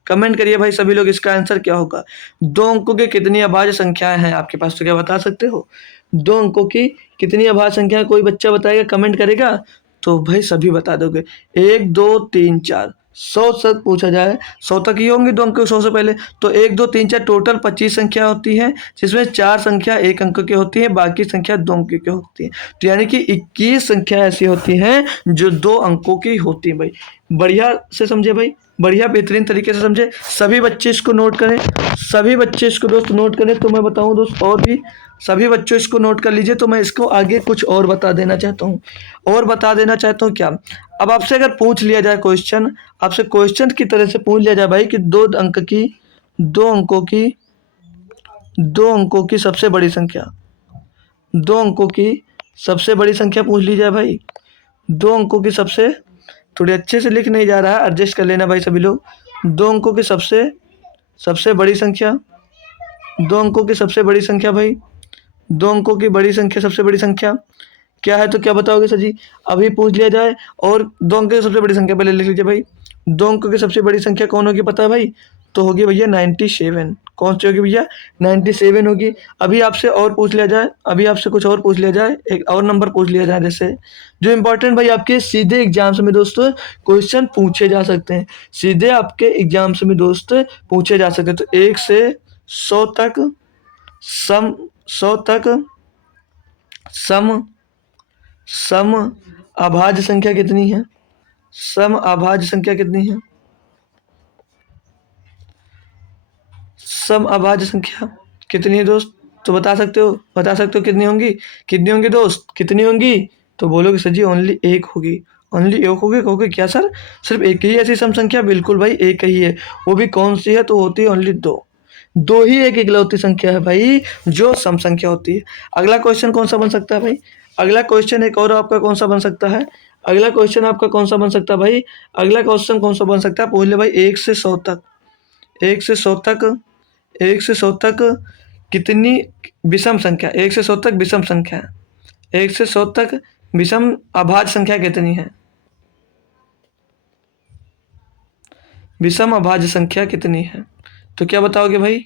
कमेंट करिए भाई सभी लोग, इसका आंसर क्या होगा। 2 अंकों की कितनी अभाज्य संख्याएं हैं आपके पास, तो क्या बता सकते हो, 2 अंकों की कितनी अभाज्य संख्या, कोई बच्चा बताएगा कमेंट करेगा, तो भाई सभी बता दोगे, 1 2 3 4, 100 तक पूछा जाए 100 तक ही होंगे 2 अंक 100 से पहले, तो 1 2 3 4 टोटल 25 संख्या होती है, जिसमें 4 संख्या 1 अंक की होती है, बाकी संख्या 2 अंक की होती है, तो यानी कि 21 संख्या ऐसी होती हैं जो 2 अंकों की होती है भाई। बढ़िया से समझे भाई, बढ़िया बेहतरीन तरीके से समझे, सभी बच्चे इसको नोट करें, सभी बच्चे इसको दोस्त नोट करें। तो मैं बताऊं दोस्त, और भी सभी बच्चों इसको नोट कर लीजिए, तो मैं इसको आगे कुछ और बता देना चाहता हूँ, और बता देना चाहता हूँ क्या। अब आपसे अगर पूछ लिया जाए क्वेश्चन, आपसे क्वेश्चन की तरह से पूछ लिया जाए भाई कि 2 अंकों की सबसे बड़ी संख्या, 2 अंकों की सबसे बड़ी संख्या पूछ ली जाए भाई, 2 अंकों की सबसे, थोड़े अच्छे से लिख नहीं जा रहा है, एडजस्ट कर लेना भाई सभी लोग। 2 अंकों की सबसे बड़ी संख्या, 2 अंकों की सबसे बड़ी संख्या भाई, 2 अंकों की बड़ी संख्या, सबसे बड़ी संख्या क्या है, तो क्या बताओगे सर जी, अभी पूछ लिया जाए, और 2 अंक की सबसे बड़ी संख्या पहले लिख लीजिए भाई, 2 अंकों की सबसे बड़ी संख्या कौन होगी पता है भाई, तो होगी भैया 97, कौन सी होगी भैया 97 होगी। अभी आपसे और पूछ लिया जाए, अभी आपसे कुछ और पूछ लिया जाए, एक और नंबर पूछ लिया जाए, जैसे जो इंपॉर्टेंट भाई आपके सीधे एग्जाम्स में दोस्तों क्वेश्चन पूछे जा सकते हैं, सीधे आपके एग्जाम्स में दोस्त पूछे जा सकते हैं। तो 1 से 100 तक सम 100 तक सम अभाज्य संख्या कितनी है, सम अभाज्य संख्या कितनी है, सम अभाज्य संख्या कितनी है दोस्त, तो बता सकते हो कितनी होंगी दोस्त, कितनी होंगी, तो बोलोगे सर जी ओनली 1 होगी, ओनली एक होगी क्या सर? सिर्फ एक ही ऐसी सम संख्या? बिल्कुल भाई एक ही है। वो भी कौन सी है? तो होती है ओनली दो। दो ही एक इकलौती संख्या है भाई जो सम संख्या होती है। अगला क्वेश्चन कौन सा बन सकता है भाई? अगला क्वेश्चन एक और आपका कौन सा बन सकता है? अगला क्वेश्चन आपका कौन सा बन सकता है भाई? अगला क्वेश्चन कौन सा बन सकता है? पूछ ले भाई। 1 से 100 तक, 1 से 100 तक, 1 से 100 तक कितनी विषम संख्या? 1 से 100 तक विषम संख्या, 1 से 100 तक विषम अभाज्य संख्या कितनी है? विषम अभाज्य संख्या कितनी है? तो क्या बताओगे भाई?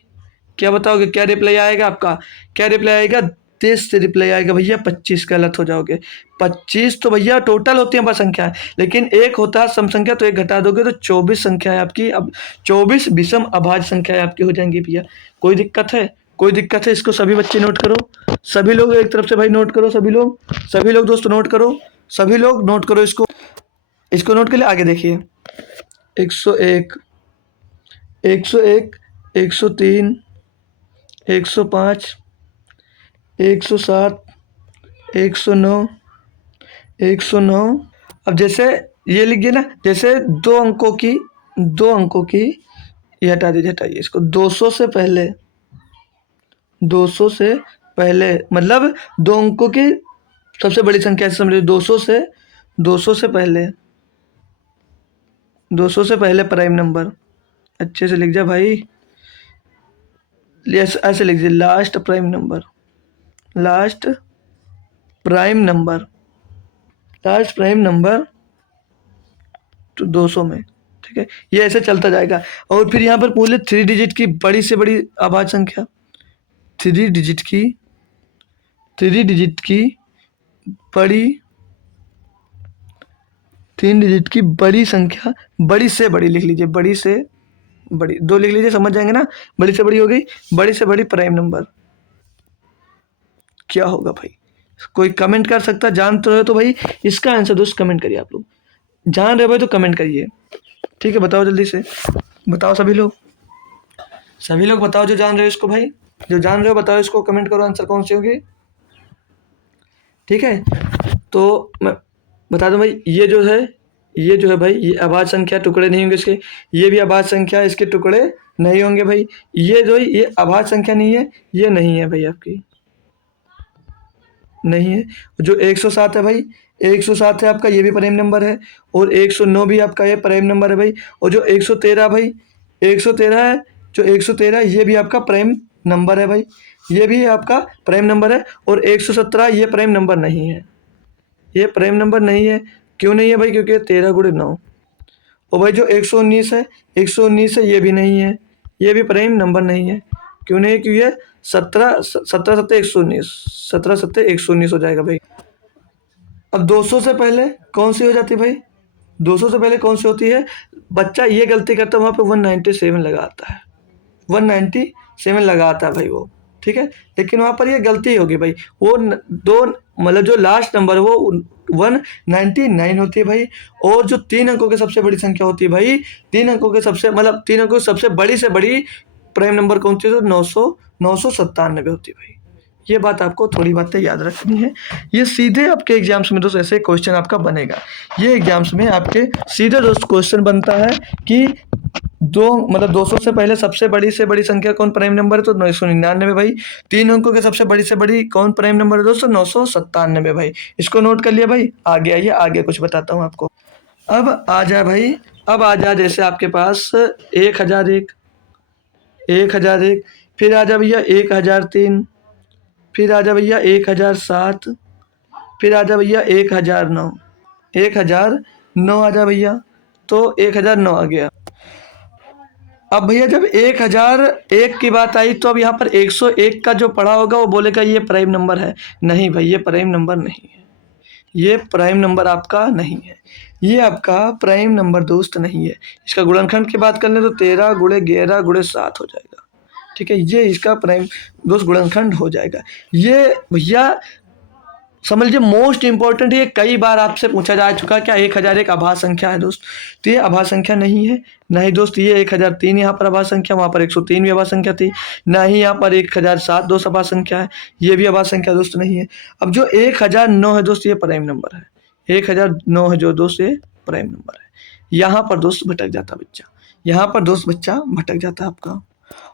क्या बताओगे? क्या रिप्लाई आएगा आपका? क्या रिप्लाई आएगा? 30 से रिप्लाई आएगा भैया। 25 गलत हो जाओगे। 25 तो भैया टोटल होती है बस संख्या, लेकिन एक होता है सम संख्या, तो एक घटा दोगे तो 24 संख्या है आपकी। अब 24 विषम अभाज्य संख्या आपकी हो जाएंगी भैया। कोई दिक्कत है? कोई दिक्कत है? इसको सभी बच्चे नोट करो। सभी लोग एक तरफ से भाई नोट करो। सभी लोग दोस्तों नोट करो। सभी लोग नोट करो इसको। इसको नोट के लिए आगे देखिए। 101, 101, 103, 105, 107, 109, 109। अब जैसे ये लिखिए ना, जैसे दो अंकों की ये हटा दीजिए, हटाइए इसको। 200 से पहले, 200 से पहले मतलब दो अंकों की सबसे बड़ी संख्या से समझिए। 200 से पहले, 200 से पहले प्राइम नंबर। अच्छे से लिख जा भाई। ऐसे लिख दीजिए, last prime number, last prime number, last prime number तो 200 में। ठीक है, ये ऐसे चलता जाएगा। और फिर यहाँ पर पूरे 3 डिजिट की बड़ी से बड़ी अभाज्य संख्या, 3 डिजिट की, 3 डिजिट की बड़ी, 3 डिजिट की बड़ी संख्या, बड़ी से बड़ी लिख लीजिए, बड़ी से बड़ी, दो लिख लीजिए, समझ जाएंगे ना। बड़ी से बड़ी हो गई, बड़ी से बड़ी प्राइम नंबर। क्या होगा भाई? कोई कमेंट कर सकता है? जान तो रहे तो भाई इसका आंसर दोस्त कमेंट करिए। आप लोग जान रहे भाई तो कमेंट करिए। ठीक है, बताओ जल्दी से, बताओ सभी लोग। सभी लोग बताओ जो जान रहे हो इसको भाई। जो जान रहे हो बताओ इसको, कमेंट करो आंसर कौन सी होगी। ठीक है, तो मैं बता दूं भाई, ये जो है भाई, ये अभाज्य संख्या, टुकड़े नहीं होंगे इसके। ये भी अभाज्य संख्या, इसके टुकड़े नहीं होंगे भाई। ये जो है ये अभाज्य संख्या नहीं है, ये नहीं है भाई आपकी, नहीं है। जो 107 है भाई, 107 है आपका, ये भी प्राइम नंबर है। और 109 भी आपका ये प्राइम नंबर है भाई। और जो 113 भाई, 113 है, जो 113 ये भी आपका प्राइम नंबर है भाई, ये भी आपका प्राइम नंबर है। और 117 ये प्राइम नंबर नहीं है, ये प्राइम नंबर नहीं है। क्यों नहीं है भाई? क्योंकि 13 गुणे 9। और भाई जो 119 है, 119 है, ये भी नहीं है, ये भी प्राइम नंबर नहीं है। क्यों नहीं है? क्योंकि ये 17 सत्ते 119, 17 सत्ते 119 हो जाएगा भाई। अब 200 से पहले कौन सी हो जाती है भाई? 200 से पहले कौन सी होती है? बच्चा ये गलती करता है, वहाँ पे 197 लगाता है, 197 लगाता है भाई वो। ठीक है, लेकिन वहाँ पर ये गलती होगी भाई। वो दो मतलब जो लास्ट नंबर है वो 199 होती है भाई। और जो 3 अंकों की सबसे बड़ी संख्या होती है भाई, 3 अंकों के सबसे मतलब 3 अंकों की सबसे बड़ी से बड़ी प्राइम नंबर कौन सी है? तो 997 होती है भाई। ये बात आपको थोड़ी बातें याद रखनी है। ये सीधे आपके एग्जाम्स में दोस्त ऐसे क्वेश्चन आपका बनेगा। ये एग्जाम्स में आपके सीधे दोस्त क्वेश्चन बनता है कि 200 से पहले सबसे बड़ी से बड़ी संख्या कौन प्राइम नंबर है? तो 999 भाई। 3 अंकों के सबसे बड़ी से बड़ी कौन प्राइम नंबर है दोस्तों? 997 भाई। इसको नोट कर लिया भाई। आगे आइए, आगे कुछ बताता हूँ आपको। अब आ जाए भाई, अब आ जाए जैसे आपके पास 1001, 1001, फिर आ जा भैया 1003, फिर आ जा भैया 1007, फिर आ जा भैया 1009, 1009 आ जा भैया। तो 1009 आ गया। अब भैया जब 1001 की बात आई तो अब यहाँ पर 101 का जो पढ़ा होगा वो बोलेगा ये प्राइम नंबर है। नहीं भाई, ये प्राइम नंबर नहीं है, ये प्राइम नंबर आपका नहीं है, ये आपका प्राइम नंबर दोस्त नहीं है। इसका गुणनखंड की बात कर लें तो 13 गुणे 11 गुणे 7 हो जाएगा। ठीक है, ये इसका प्राइम दोस्त गुणनखंड हो जाएगा। ये भैया समझ लीजिए मोस्ट इंपॉर्टेंट, ये कई बार आपसे पूछा जा चुका, क्या 1001 आभाज्य संख्या है दोस्त? तो ये आभाज्य संख्या नहीं है। नहीं दोस्त, ये 1003 यहाँ पर आभाज्य संख्या, वहाँ पर 103 भी आभाज्य संख्या थी। ना ही यहाँ पर 1007 दोस्त आभाज्य संख्या है, ये भी आभाज्य संख्या दोस्त नहीं है। अब जो 1009 है दोस्त, ये प्राइम नंबर है, 1009 है जो दोस्त ये प्राइम नंबर है। यहाँ पर दोस्त भटक जाता बच्चा, यहाँ पर दोस्त बच्चा भटक जाता आपका।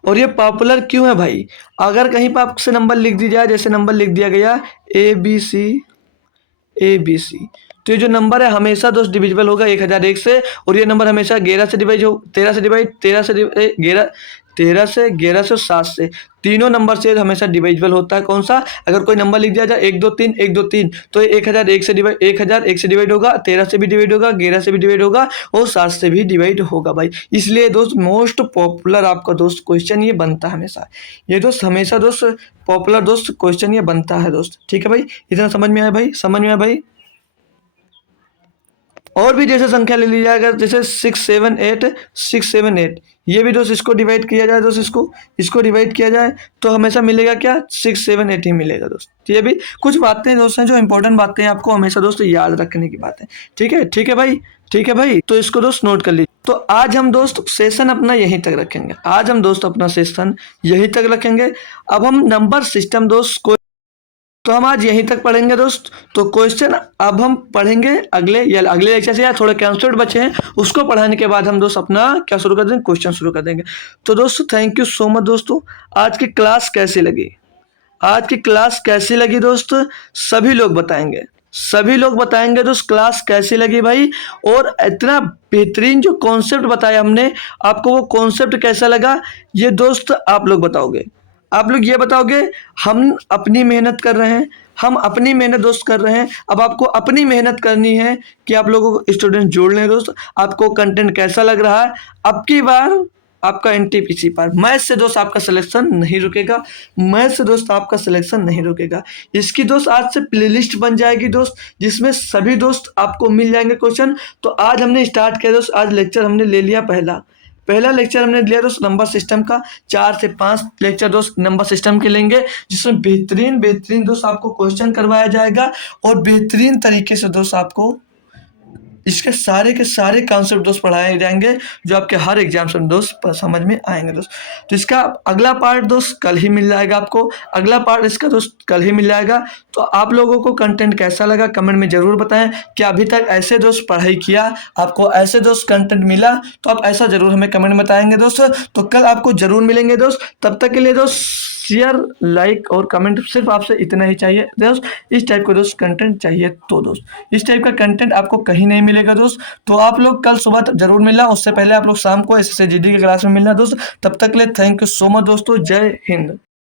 और ये पॉपुलर क्यों है भाई? अगर कहीं पर आपसे नंबर लिख दी जाए, जैसे नंबर लिख दिया गया ABC, तो ये जो नंबर है हमेशा दोस्त डिविजिबल होगा 1001 से, और ये नंबर हमेशा 11 से डिवाइड हो, 13 से डिवाइड, 13 से 11 से, 7 से, तीनों नंबर से हमेशा डिविजिबल होता है। कौन सा? अगर कोई नंबर लिख दिया जाए 1 2 3 1 2 3, तो 1001 से डिवाइड होगा, 13 से भी डिवाइड होगा, 11 से भी डिवाइड होगा और 7 से भी डिवाइड होगा भाई। इसलिए दोस्त मोस्ट पॉपुलर आपका दोस्त क्वेश्चन ये बनता है हमेशा। ये दोस्त हमेशा दोस्त पॉपुलर दोस्त क्वेश्चन ये बनता है दोस्त। ठीक है भाई, इतना समझ में आया भाई? समझ में आया भाई? और भी जैसे संख्या ले ली जाएगा, जैसे 678, ये भी दोस्त इसको डिवाइड किया जाए, दोस्त इसको डिवाइड किया जाए तो हमेशा मिलेगा क्या? 678 ही मिलेगा दोस्त। तो ये भी कुछ बातें दोस्त हैं जो इंपॉर्टेंट बातें हैं, आपको हमेशा दोस्त याद रखने की बात है। ठीक है, ठीक है भाई, ठीक है भाई, तो इसको दोस्त नोट कर लीजिए। तो आज हम दोस्त सेशन अपना यहीं तक रखेंगे, आज हम दोस्त अपना सेशन यहीं तक रखेंगे। अब हम नंबर सिस्टम दोस्त को तो हम आज यहीं तक पढ़ेंगे दोस्त। तो क्वेश्चन अब हम पढ़ेंगे अगले लेक्चर से, या थोड़े कंसेप्ट बचे हैं उसको पढ़ाने के बाद हम दोस्त अपना क्या शुरू कर देंगे? क्वेश्चन शुरू कर देंगे। तो दोस्तों थैंक यू सो मच दोस्तों। आज की क्लास कैसी लगी? आज की क्लास कैसी लगी दोस्त? सभी लोग बताएंगे, सभी लोग बताएंगे दोस्त क्लास कैसी लगी भाई। और इतना बेहतरीन जो कॉन्सेप्ट बताया हमने, आपको वो कॉन्सेप्ट कैसा लगा ये दोस्त आप लोग बताओगे। आप लोग ये बताओगे हम अपनी मेहनत कर रहे हैं, हम अपनी मेहनत दोस्त कर रहे हैं। अब आपको अपनी मेहनत करनी है कि आप लोगों को स्टूडेंट जोड़ लें दोस्त। आपको कंटेंट कैसा लग रहा है? अब की बार आपका एनटीपीसी पर मैथ से दोस्त आपका सिलेक्शन नहीं रुकेगा, मैथ से दोस्त आपका सिलेक्शन नहीं रुकेगा। इसकी दोस्त आज से प्लेलिस्ट बन जाएगी दोस्त, जिसमें सभी दोस्त आपको मिल जाएंगे क्वेश्चन। तो आज हमने स्टार्ट किया दोस्त, आज लेक्चर हमने ले लिया पहला लेक्चर हमने लिया दोस्त नंबर सिस्टम का। 4 से 5 लेक्चर दोस्त नंबर सिस्टम के लेंगे, जिसमें बेहतरीन दोस्त आपको क्वेश्चन करवाया जाएगा और बेहतरीन तरीके से दोस्त आपको इसके सारे के सारे कॉन्सेप्ट दोस्त पढ़ाए जाएंगे, जो आपके हर एग्जाम से दोस्त समझ में आएंगे दोस्त। तो इसका अगला पार्ट दोस्त कल ही मिल जाएगा आपको, अगला पार्ट इसका दोस्त कल ही मिल जाएगा। तो आप लोगों को कंटेंट कैसा लगा कमेंट में जरूर बताएं। कि अभी तक ऐसे दोस्त पढ़ाई किया, आपको ऐसे दोस्त कंटेंट मिला, तो आप ऐसा जरूर हमें कमेंट में बताएंगे दोस्त। तो कल आपको जरूर मिलेंगे दोस्त। तब तक के लिए दोस्त शेयर, लाइक और कमेंट सिर्फ आपसे इतना ही चाहिए दोस्त। इस टाइप का दोस्त कंटेंट चाहिए तो दोस्त, इस टाइप का कंटेंट आपको कहीं नहीं मिलेगा दोस्त। तो आप लोग कल सुबह जरूर मिलना, उससे पहले आप लोग शाम को SSGD की क्लास में मिलना दोस्त। तब तक के लिए थैंक यू सो मच दोस्तों। जय हिंद।